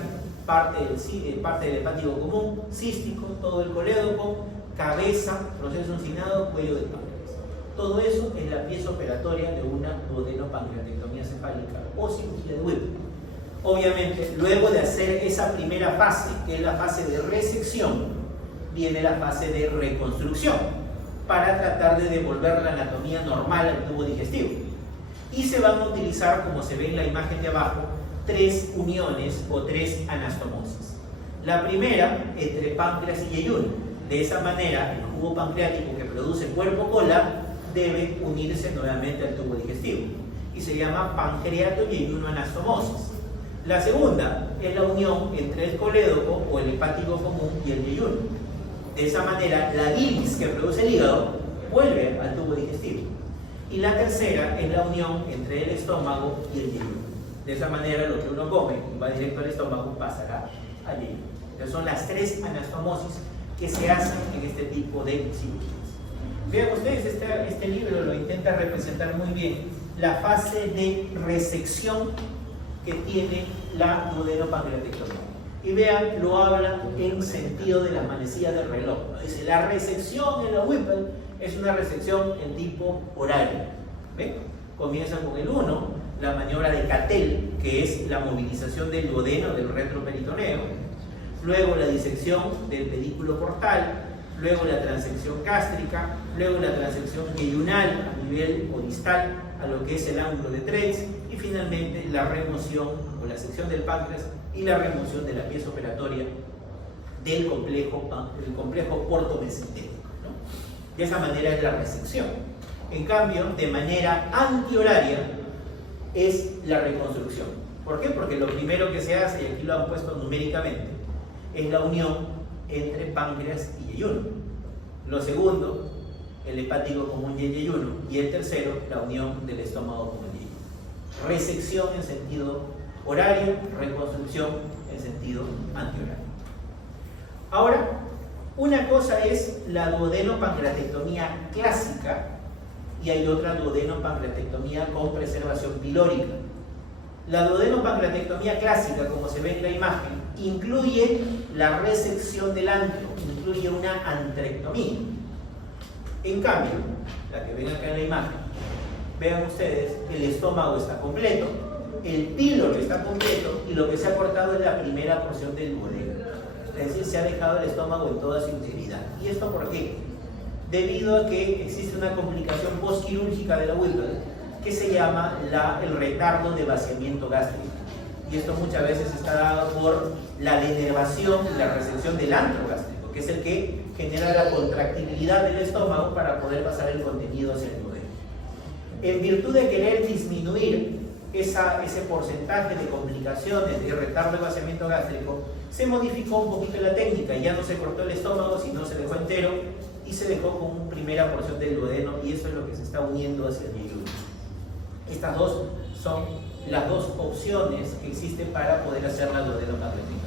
parte del hepático común, cístico, todo el colédoco, cabeza, proceso uncinado, cuello del páncreas. Todo eso es la pieza operatoria de una duodenopancreatectomía cefálica o cirugía de huevo. Obviamente, luego de hacer esa primera fase, que es la fase de resección, viene la fase de reconstrucción, para tratar de devolver la anatomía normal al tubo digestivo. Y se van a utilizar, como se ve en la imagen de abajo, 3 uniones o 3 anastomosis. La primera entre páncreas y yeyuno. De esa manera, el jugo pancreático que produce cuerpo-cola debe unirse nuevamente al tubo digestivo y se llama pancreato-yeyuno anastomosis. La segunda es la unión entre el colédoco o el hepático común y el yeyuno. De esa manera, la bilis que produce el hígado vuelve al tubo digestivo. Y la tercera es la unión entre el estómago y el yeyuno. De esa manera, lo que uno come y va directo al estómago pasará al yeyuno. Entonces, son las 3 anastomosis que se hacen en este tipo de cirugías. Vean ustedes, este libro lo intenta representar muy bien la fase de resección que tiene la duodenopancreatectomía. Y vean, lo habla en sentido de las manecillas del reloj. Dice, la resección en la Whipple es una resección en tipo horario. ¿Ven? Comienzan con el 1, la maniobra de Cattell, que es la movilización del duodeno, del retroperitoneo. Luego la disección del pedículo portal. Luego la transección gástrica. Luego la transección yeyunal a nivel o distal a lo que es el ángulo de Treitz. Y finalmente la remoción o la sección del páncreas y la remoción de la pieza operatoria del complejo portomesentérico, ¿no? De esa manera es la resección. En cambio, de manera antihoraria es la reconstrucción. ¿Por qué? Porque lo primero que se hace, y aquí lo han puesto numéricamente, es la unión entre páncreas y yeyuno. Lo segundo, el hepático común y el yeyuno. Y el tercero, la unión del estómago con el yeyuno. Resección en sentido horario, reconstrucción en sentido antihorario. Ahora, una cosa es la duodenopancreatectomía clásica y hay otra duodenopancreatectomía con preservación pilórica. La duodenopancreatectomía clásica, como se ve en la imagen, incluye la resección del antro, incluye una antrectomía. En cambio, la que ven acá en la imagen, vean ustedes, el estómago está completo, el píloro está completo y lo que se ha cortado es la primera porción del duodeno. Es decir, se ha dejado el estómago en toda su integridad. ¿Y esto por qué? Debido a que existe una complicación postquirúrgica de la Whipple que se llama el retardo de vaciamiento gástrico. Y esto muchas veces está dado por la denervación y la resección del antro gástrico, que es el que genera la contractibilidad del estómago para poder pasar el contenido hacia el duodeno. En virtud de querer disminuir ese porcentaje de complicaciones de retardo de vaciamiento gástrico, se modificó un poquito la técnica. Ya no se cortó el estómago, sino se dejó entero y se dejó con una primera porción del duodeno, y eso es lo que se está uniendo hacia el yeyuno. Estas dos son las dos opciones que existen para poder hacer la duodenopancreatectomía.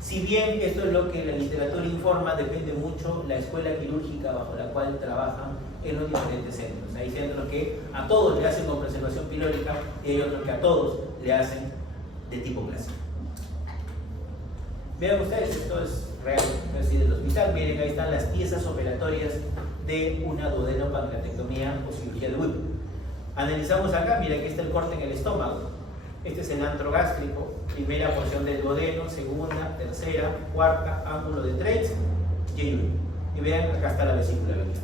Si bien esto es lo que la literatura informa, depende mucho la escuela quirúrgica bajo la cual trabajan en los diferentes centros. Hay centros que a todos le hacen con preservación pilórica y hay otros que a todos le hacen de tipo clásico. Vean ustedes, esto es real, es decir, del hospital. Miren, ahí están las piezas operatorias de una duodenopancreatectomía o cirugía de Whipple. Analizamos acá, miren, aquí está el corte en el estómago. Este es el antro gástrico, primera porción del duodeno, segunda, tercera, cuarta, ángulo de Treitz, yeyuno. Y vean, acá está la vesícula biliar.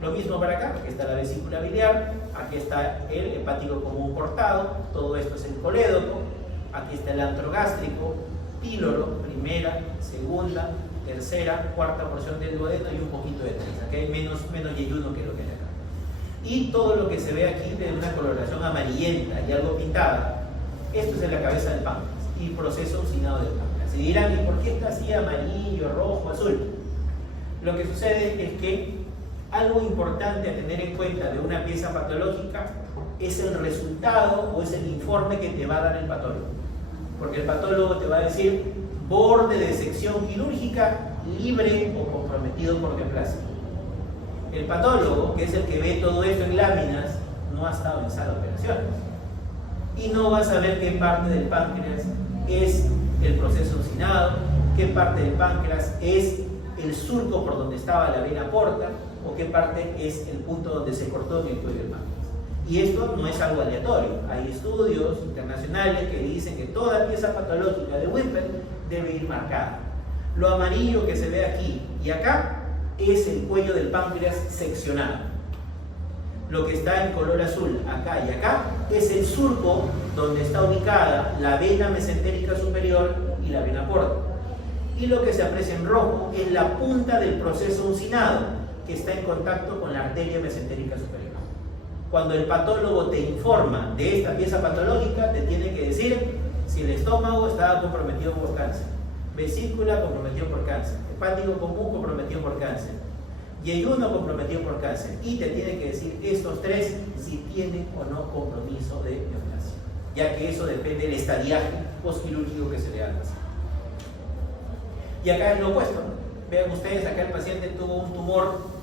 Lo mismo para acá, aquí está la vesícula biliar, aquí está el hepático común cortado, todo esto es el colédoco, aquí está el antro gástrico, píloro, primera, segunda, tercera, cuarta porción del duodeno y un poquito de Treitz. Aquí hay menos yeyuno que lo que hay acá. Y todo lo que se ve aquí de una coloración amarillenta y algo pintada, esto es en la cabeza del páncreas y proceso uncinado del páncreas. Y dirán, ¿y por qué está así amarillo, rojo, azul? Lo que sucede es que algo importante a tener en cuenta de una pieza patológica es el resultado o es el informe que te va a dar el patólogo. Porque el patólogo te va a decir borde de sección quirúrgica libre o comprometido por neoplasia. El patólogo, que es el que ve todo esto en láminas, no ha estado en sala de operaciones y no va a saber qué parte del páncreas es el proceso uncinado, qué parte del páncreas es el surco por donde estaba la vena porta o qué parte es el punto donde se cortó en el cuello del páncreas. Y esto no es algo aleatorio. Hay estudios internacionales que dicen que toda pieza patológica de Whipple debe ir marcada. Lo amarillo que se ve aquí y acá es el cuello del páncreas seccionado. Lo que está en color azul acá y acá es el surco donde está ubicada la vena mesentérica superior y la vena porta. Y lo que se aprecia en rojo es la punta del proceso uncinado que está en contacto con la arteria mesentérica superior. Cuando el patólogo te informa de esta pieza patológica, te tiene que decir si el estómago estaba comprometido por cáncer, vesícula comprometido por cáncer, hepático común comprometido por cáncer, yeyuno comprometido por cáncer, y te tiene que decir estos tres si tienen o no compromiso de neoplasia, ya que eso depende del estadiaje postquirúrgico que se le haga. Y acá es lo opuesto, ¿no? Vean ustedes, acá el paciente tuvo un tumor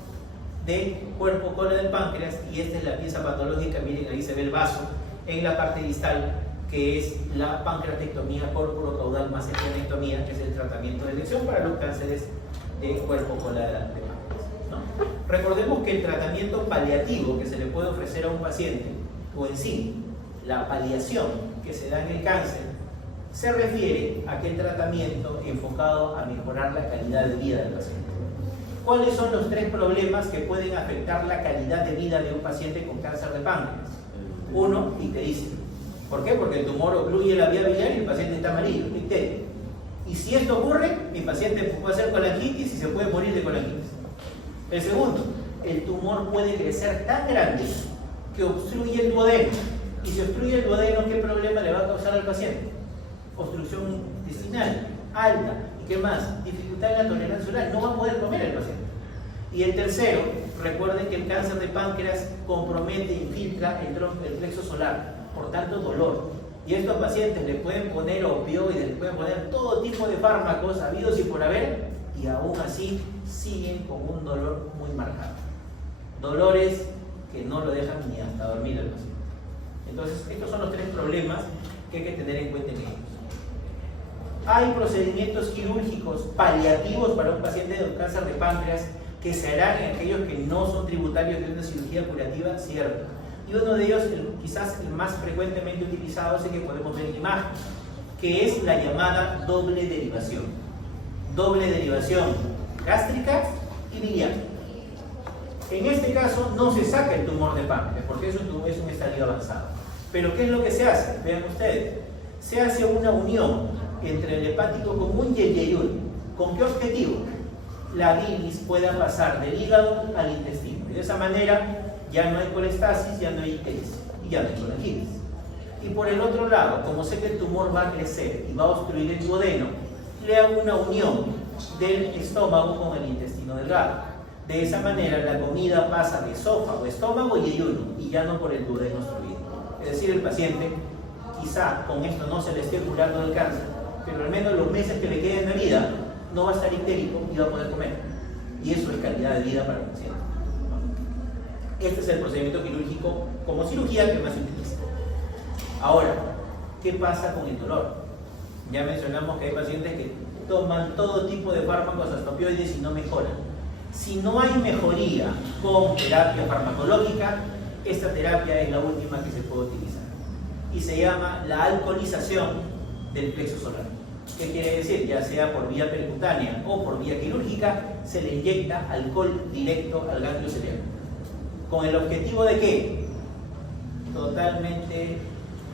de cuerpo cola del páncreas y esta es la pieza patológica. Miren, ahí se ve el vaso en la parte distal que es la pancreatectomía corporocaudal más esplenectomía, que es el tratamiento de elección para los cánceres de cuerpo cola de páncreas, ¿no? Recordemos que el tratamiento paliativo que se le puede ofrecer a un paciente, o en sí, la paliación que se da en el cáncer, se refiere a aquel tratamiento enfocado a mejorar la calidad de vida del paciente. ¿Cuáles son los 3 problemas que pueden afectar la calidad de vida de un paciente con cáncer de páncreas? 1, ictericia. ¿Por qué? Porque el tumor ocluye la vía biliar y el paciente está amarillo, icteria. Y si esto ocurre, mi paciente puede hacer colangitis y se puede morir de colangitis. El segundo, el tumor puede crecer tan grande que obstruye el duodeno. Y si obstruye el duodeno, ¿qué problema le va a causar al paciente? Obstrucción intestinal alta. ¿Y qué más? Dificultad en la tolerancia oral. No va a poder comer el paciente. Y el tercero, recuerden que el cáncer de páncreas compromete e infiltra el plexo solar, por tanto dolor. Y a estos pacientes le pueden poner opioides, le pueden poner todo tipo de fármacos habidos y por haber, y aún así siguen con un dolor muy marcado. Dolores que no lo dejan ni hasta dormir al paciente. Entonces, estos son los 3 problemas que hay que tener en cuenta en ellos. Hay procedimientos quirúrgicos paliativos para un paciente de cáncer de páncreas que se harán en aquellos que no son tributarios de una cirugía curativa, cierto. Y uno de ellos, quizás el más frecuentemente utilizado, es el que podemos ver en la imagen, que es la llamada doble derivación. Doble derivación gástrica y biliar. En este caso no se saca el tumor de páncreas, porque es un estadio avanzado. Pero ¿qué es lo que se hace? Vean ustedes. Se hace una unión entre el hepático común y el yeyul. ¿Con qué objetivo? La bilis pueda pasar del hígado al intestino. Y de esa manera ya no hay colestasis, ya no hay ictericia y ya no hay colangitis. Y por el otro lado, como sé que el tumor va a crecer y va a obstruir el duodeno, le hago una unión del estómago con el intestino delgado. De esa manera la comida pasa de esófago, estómago y yeyuno, y ya no por el duodeno obstruido. Es decir, el paciente, quizá con esto no se le esté curando del cáncer, pero al menos los meses que le queden de vida no va a estar ictérico y va a poder comer. Y eso es calidad de vida para el paciente. Este es el procedimiento quirúrgico como cirugía que más se utiliza. Ahora, ¿qué pasa con el dolor? Ya mencionamos que hay pacientes que toman todo tipo de fármacos, hasta opioides, y no mejoran. Si no hay mejoría con terapia farmacológica, esta terapia es la última que se puede utilizar. Y se llama la alcoholización del plexo solar. ¿Qué quiere decir? Ya sea por vía percutánea o por vía quirúrgica, se le inyecta alcohol directo al ganglio cerebral. ¿Con el objetivo de qué? Totalmente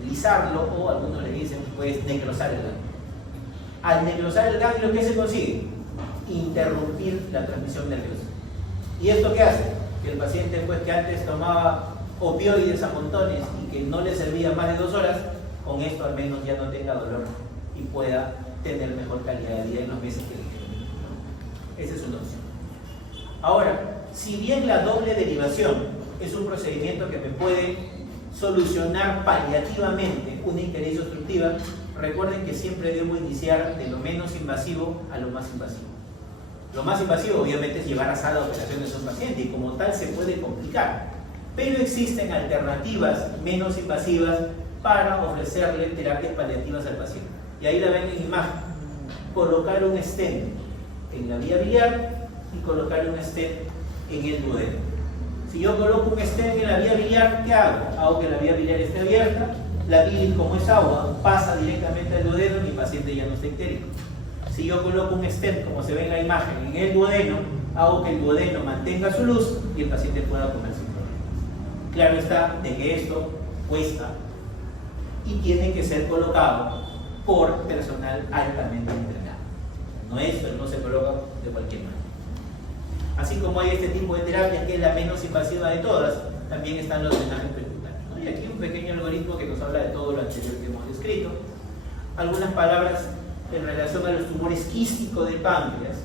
lisarlo, o algunos le dicen, pues, necrosar el ganglio. Al necrosar el ganglio, ¿qué se consigue? Interrumpir la transmisión nerviosa. ¿Y esto qué hace? Que el paciente, pues, que antes tomaba opioides a montones y que no le servía más de 2 horas, con esto al menos ya no tenga dolor y pueda tener mejor calidad de vida en los meses que le queden. Esa es una opción. Ahora, si bien la doble derivación es un procedimiento que me puede solucionar paliativamente una ictericia obstructiva, recuerden que siempre debo iniciar de lo menos invasivo a lo más invasivo. Lo más invasivo obviamente es llevar a sala de operaciones a un paciente, y como tal se puede complicar, pero existen alternativas menos invasivas para ofrecerle terapias paliativas al paciente. Y ahí la ven en imagen. Colocar un stent en la vía biliar y colocar un stent en el duodeno. Si yo coloco un stent en la vía biliar, ¿qué hago? Hago que la vía biliar esté abierta, la bilis, como es agua, pasa directamente al duodeno y mi paciente ya no está ictérico. Si yo coloco un stent, como se ve en la imagen, en el duodeno, hago que el duodeno mantenga su luz y el paciente pueda comer sin problemas. Claro está de que esto cuesta y tiene que ser colocado por personal altamente entrenado. No se coloca de cualquier manera. Así como hay este tipo de terapias, que es la menos invasiva de todas, también están los drenajes percutáneos, ¿no? Y aquí un pequeño algoritmo que nos habla de todo lo anterior que hemos descrito. Algunas palabras en relación a los tumores quísticos del páncreas.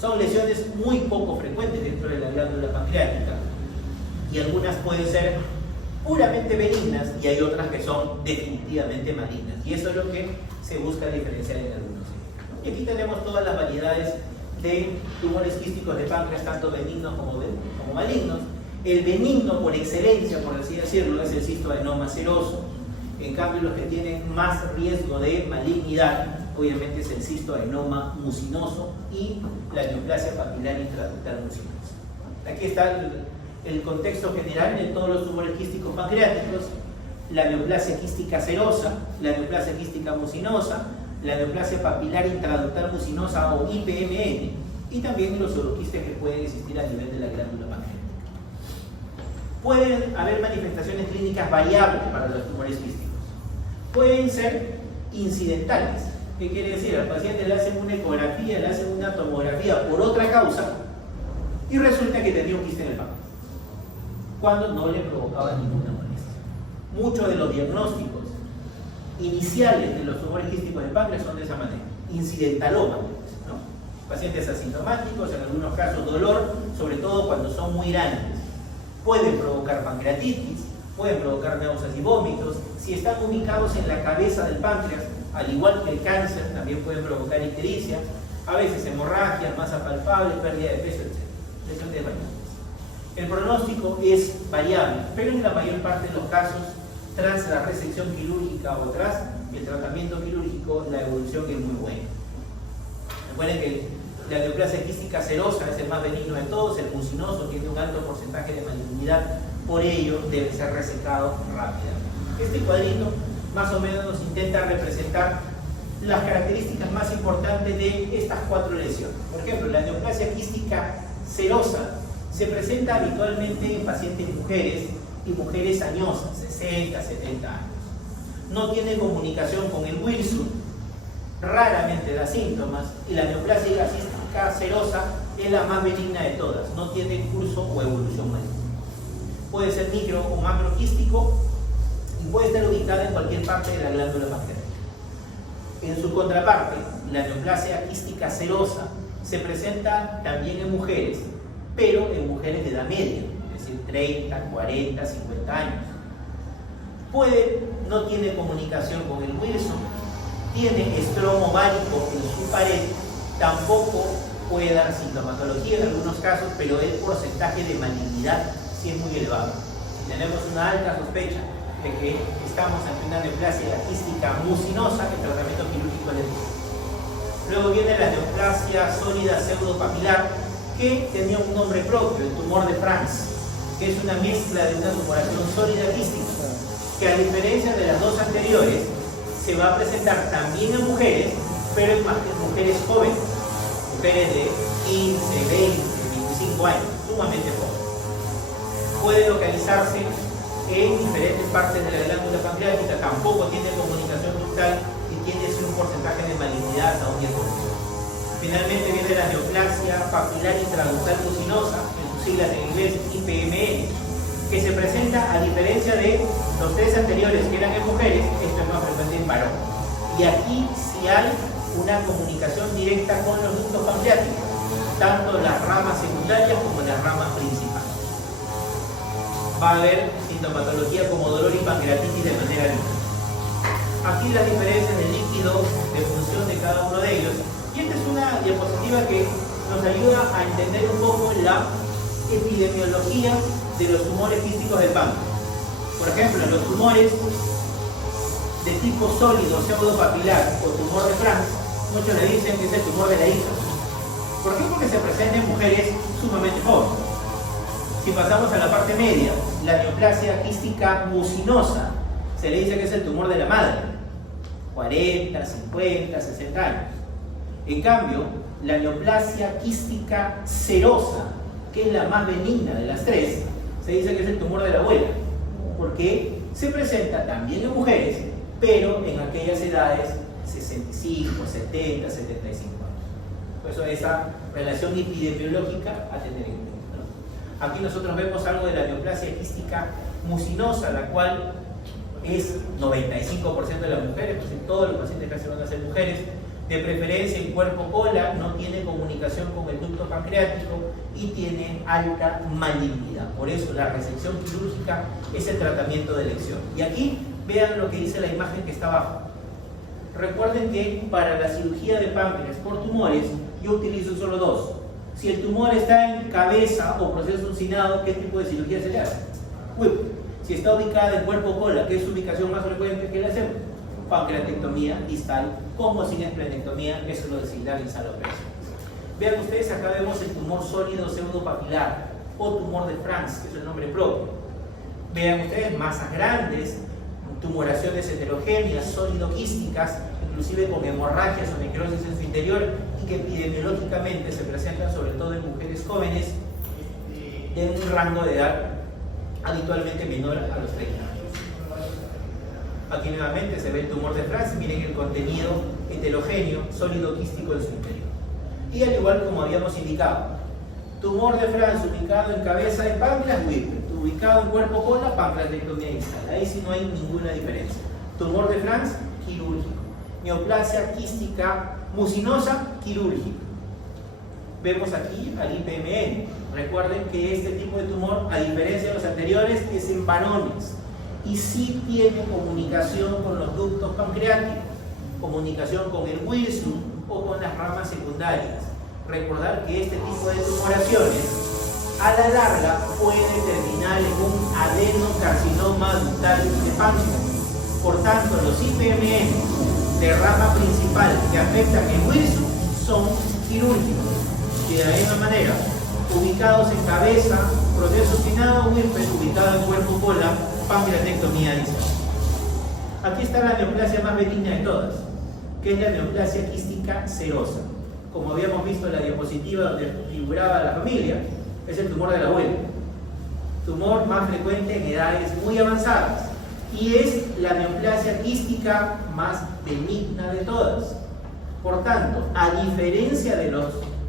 Son lesiones muy poco frecuentes dentro de la glándula pancreática, y algunas pueden ser puramente benignas y hay otras que son definitivamente malignas, y eso es lo que se busca diferenciar en algunos. Y aquí tenemos todas las variedades de tumores quísticos de páncreas, tanto benignos como malignos. El benigno por excelencia, por así decirlo, es el cistoadenoma seroso. En cambio, los que tienen más riesgo de malignidad, obviamente, es el cistoadenoma mucinoso y la neoplasia papilar intraductal mucinosa. Aquí está el contexto general de todos los tumores quísticos pancreáticos: la neoplasia quística serosa, la neoplasia quística mucinosa, la neoplasia papilar intraductal mucinosa o IPMN, y también los oroquistes que pueden existir a nivel de la glándula pancreática. Pueden haber manifestaciones clínicas variables para los tumores quísticos. Pueden ser incidentales. ¿Qué quiere decir? Al paciente le hacen una ecografía, le hacen una tomografía por otra causa y resulta que tenía un quiste en el páncreas, cuando no le provocaba ninguna molestia. Muchos de los diagnósticos iniciales de los tumores quísticos del páncreas son de esa manera: incidentaloma, ¿no? Pacientes asintomáticos, en algunos casos dolor, sobre todo cuando son muy grandes. Pueden provocar pancreatitis, pueden provocar náuseas y vómitos. Si están ubicados en la cabeza del páncreas, al igual que el cáncer, también pueden provocar ictericia, a veces hemorragia, masa palpable, pérdida de peso, etc. Lesión de variables. El pronóstico es variable, pero en la mayor parte de los casos, tras la resección quirúrgica o tras el tratamiento quirúrgico, la evolución es muy buena. Recuerden que la neoplasia quística serosa es el más benigno de todos, el mucinoso tiene un alto porcentaje de malignidad, por ello debe ser resecado rápidamente. Este cuadrito más o menos nos intenta representar las características más importantes de estas 4 lesiones. Por ejemplo, la neoplasia quística serosa se presenta habitualmente en pacientes mujeres y mujeres añosas, 60, 70 años. No tiene comunicación con el Wilson, raramente da síntomas, y la neoplasia quística serosa es la más benigna de todas, no tiene curso o evolución maligna. Puede ser micro o macroquístico y puede estar ubicada en cualquier parte de la glándula pancreática. En su contraparte, la neoplasia quística serosa se presenta también en mujeres, pero en mujeres de edad media, es decir, 30, 40, 50 años. No tiene comunicación con el Wilson, tiene estromo ovárico en su pared, tampoco puede dar sintomatología en algunos casos, pero el porcentaje de malignidad sí es muy elevado. Tenemos una alta sospecha de que estamos ante una neoplasia quística mucinosa, el tratamiento quirúrgico es difícil. Luego viene la neoplasia sólida pseudopapilar, que tenía un nombre propio, el tumor de Franz, que es una mezcla de una tumoración sólida quística, que a diferencia de las dos anteriores, se va a presentar también en mujeres, pero en mujeres jóvenes, mujeres de 15, 20, 25 años, sumamente jóvenes. Puede localizarse en diferentes partes de la glándula pancreática, tampoco tiene comunicación ductal y tiene un porcentaje de malignidad hasta un 10%. Finalmente viene la neoplasia papilar intraductal mucinosa, en sus siglas en inglés IPMN, que se presenta, a diferencia de los 3 anteriores que eran en mujeres, esto es más frecuente en varones. Y aquí sí hay una comunicación directa con los ductos pancreáticos, tanto las ramas secundarias como las ramas principales. Va a haber sintomatología como dolor y pancreatitis de manera libre. Aquí las diferencias de líquido, de función de cada uno de ellos. Y esta es una diapositiva que nos ayuda a entender un poco la epidemiología de los tumores quísticos del páncreas. Por ejemplo, los tumores de tipo sólido, pseudopapilar o tumor de Franz, muchos le dicen que es el tumor de la hija. ¿Por qué? Porque se presenta en mujeres sumamente jóvenes. Si pasamos a la parte media, la neoplasia quística mucinosa, se le dice que es el tumor de la madre, 40, 50, 60 años. En cambio, la neoplasia quística serosa, que es la más benigna de las 3, se dice que es el tumor de la abuela, porque se presenta también en mujeres, pero en aquellas edades 65, 70, 75 años. Por eso esa relación epidemiológica a tener en cuenta, ¿no? Aquí nosotros vemos algo de la neoplasia quística mucinosa, la cual es 95% de las mujeres, pues todos los pacientes casi van a ser mujeres, de preferencia en cuerpo-cola, no tiene comunicación con el ducto pancreático y tiene alta malignidad. Por eso la resección quirúrgica es el tratamiento de elección. Y aquí vean lo que dice la imagen que está abajo. Recuerden que para la cirugía de páncreas por tumores, yo utilizo solo 2. Si el tumor está en cabeza o proceso uncinado, ¿qué tipo de cirugía se le hace? Si está ubicada en cuerpo-cola, que es su ubicación más frecuente, ¿qué le hacemos? Pancreatectomía distal, como sin esplenectomía, que es lo de Siglar y Salopexia. Vean ustedes, acá vemos el tumor sólido pseudopapilar o tumor de Franz, que es el nombre propio. Vean ustedes, masas grandes, tumoraciones heterogéneas, sólido-quísticas, inclusive con hemorragias o necrosis en su interior, y que epidemiológicamente se presentan sobre todo en mujeres jóvenes en un rango de edad habitualmente menor a los 30 años. Aquí nuevamente se ve el tumor de Franz, miren el contenido heterogéneo, sólido-quístico en su interior. Y al igual como habíamos indicado, tumor de Franz ubicado en cabeza de páncreas, Whipple, ubicado en cuerpo-cola, pancreatectomía distal. Ahí sí no hay ninguna diferencia. Tumor de Franz, quirúrgico. Neoplasia quística mucinosa, quirúrgica. Vemos aquí al IPMN. Recuerden que este tipo de tumor, a diferencia de los anteriores, es en varones y sí tiene comunicación con los ductos pancreáticos, comunicación con el Wilson o con las ramas secundarias. Recordar que este tipo de tumoraciones a la larga puede terminar en un adenocarcinoma ductal de páncreas. Por tanto, los IPMN de rama principal que afectan el Wilson son quirúrgicos. Y de la misma manera, ubicados en cabeza, proceso finado, Whipple, ubicado en cuerpo-cola, pancreatectomía distal. Aquí está la neoplasia más benigna de todas, que es la neoplasia quística serosa. Como habíamos visto en la diapositiva donde figuraba la familia, es el tumor de la abuela. Tumor más frecuente en edades muy avanzadas y es la neoplasia quística más benigna de todas. Por tanto, a diferencia de los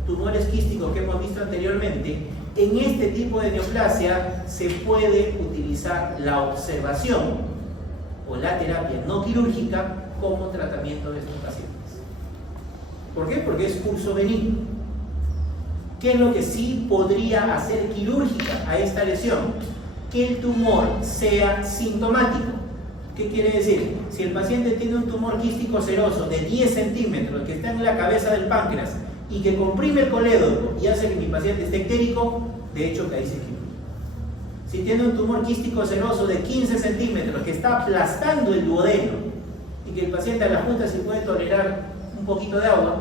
tumores quísticos que hemos visto anteriormente, en este tipo de neoplasia se puede utilizar la observación o la terapia no quirúrgica como tratamiento de estos pacientes. ¿Por qué? Porque es curso benigno. ¿Qué es lo que sí podría hacer quirúrgica a esta lesión? Que el tumor sea sintomático. ¿Qué quiere decir? Si el paciente tiene un tumor quístico seroso de 10 centímetros que está en la cabeza del páncreas y que comprime el colédoco y hace que mi paciente esté ictérico, de hecho que ahí se quirúrgico. Si tiene un tumor quístico seroso de 15 centímetros que está aplastando el duodeno y que el paciente a la punta sí puede tolerar un poquito de agua,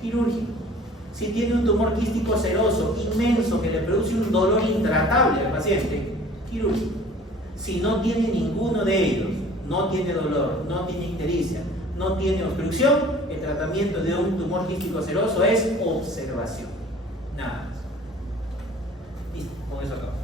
quirúrgico. Si tiene un tumor quístico seroso inmenso que le produce un dolor intratable al paciente, quirúrgico. Si no tiene ninguno de ellos, no tiene dolor, no tiene ictericia, no tiene obstrucción, el tratamiento de un tumor quístico seroso es observación. Nada más. Listo, con eso acabamos.